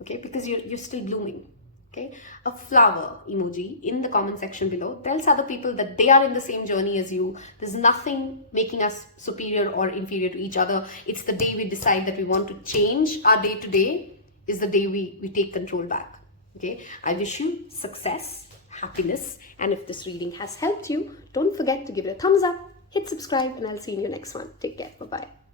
okay? Because you're still blooming. Okay, a flower emoji in the comment section below tells other people that they are in the same journey as you. There's nothing making us superior or inferior to each other. It's the day we decide that we want to change our day to day is the day we take control back. Okay, I wish you success, happiness, and if this reading has helped you, don't forget to give it a thumbs up, hit subscribe, and I'll see you in your next one. Take care. Bye-bye.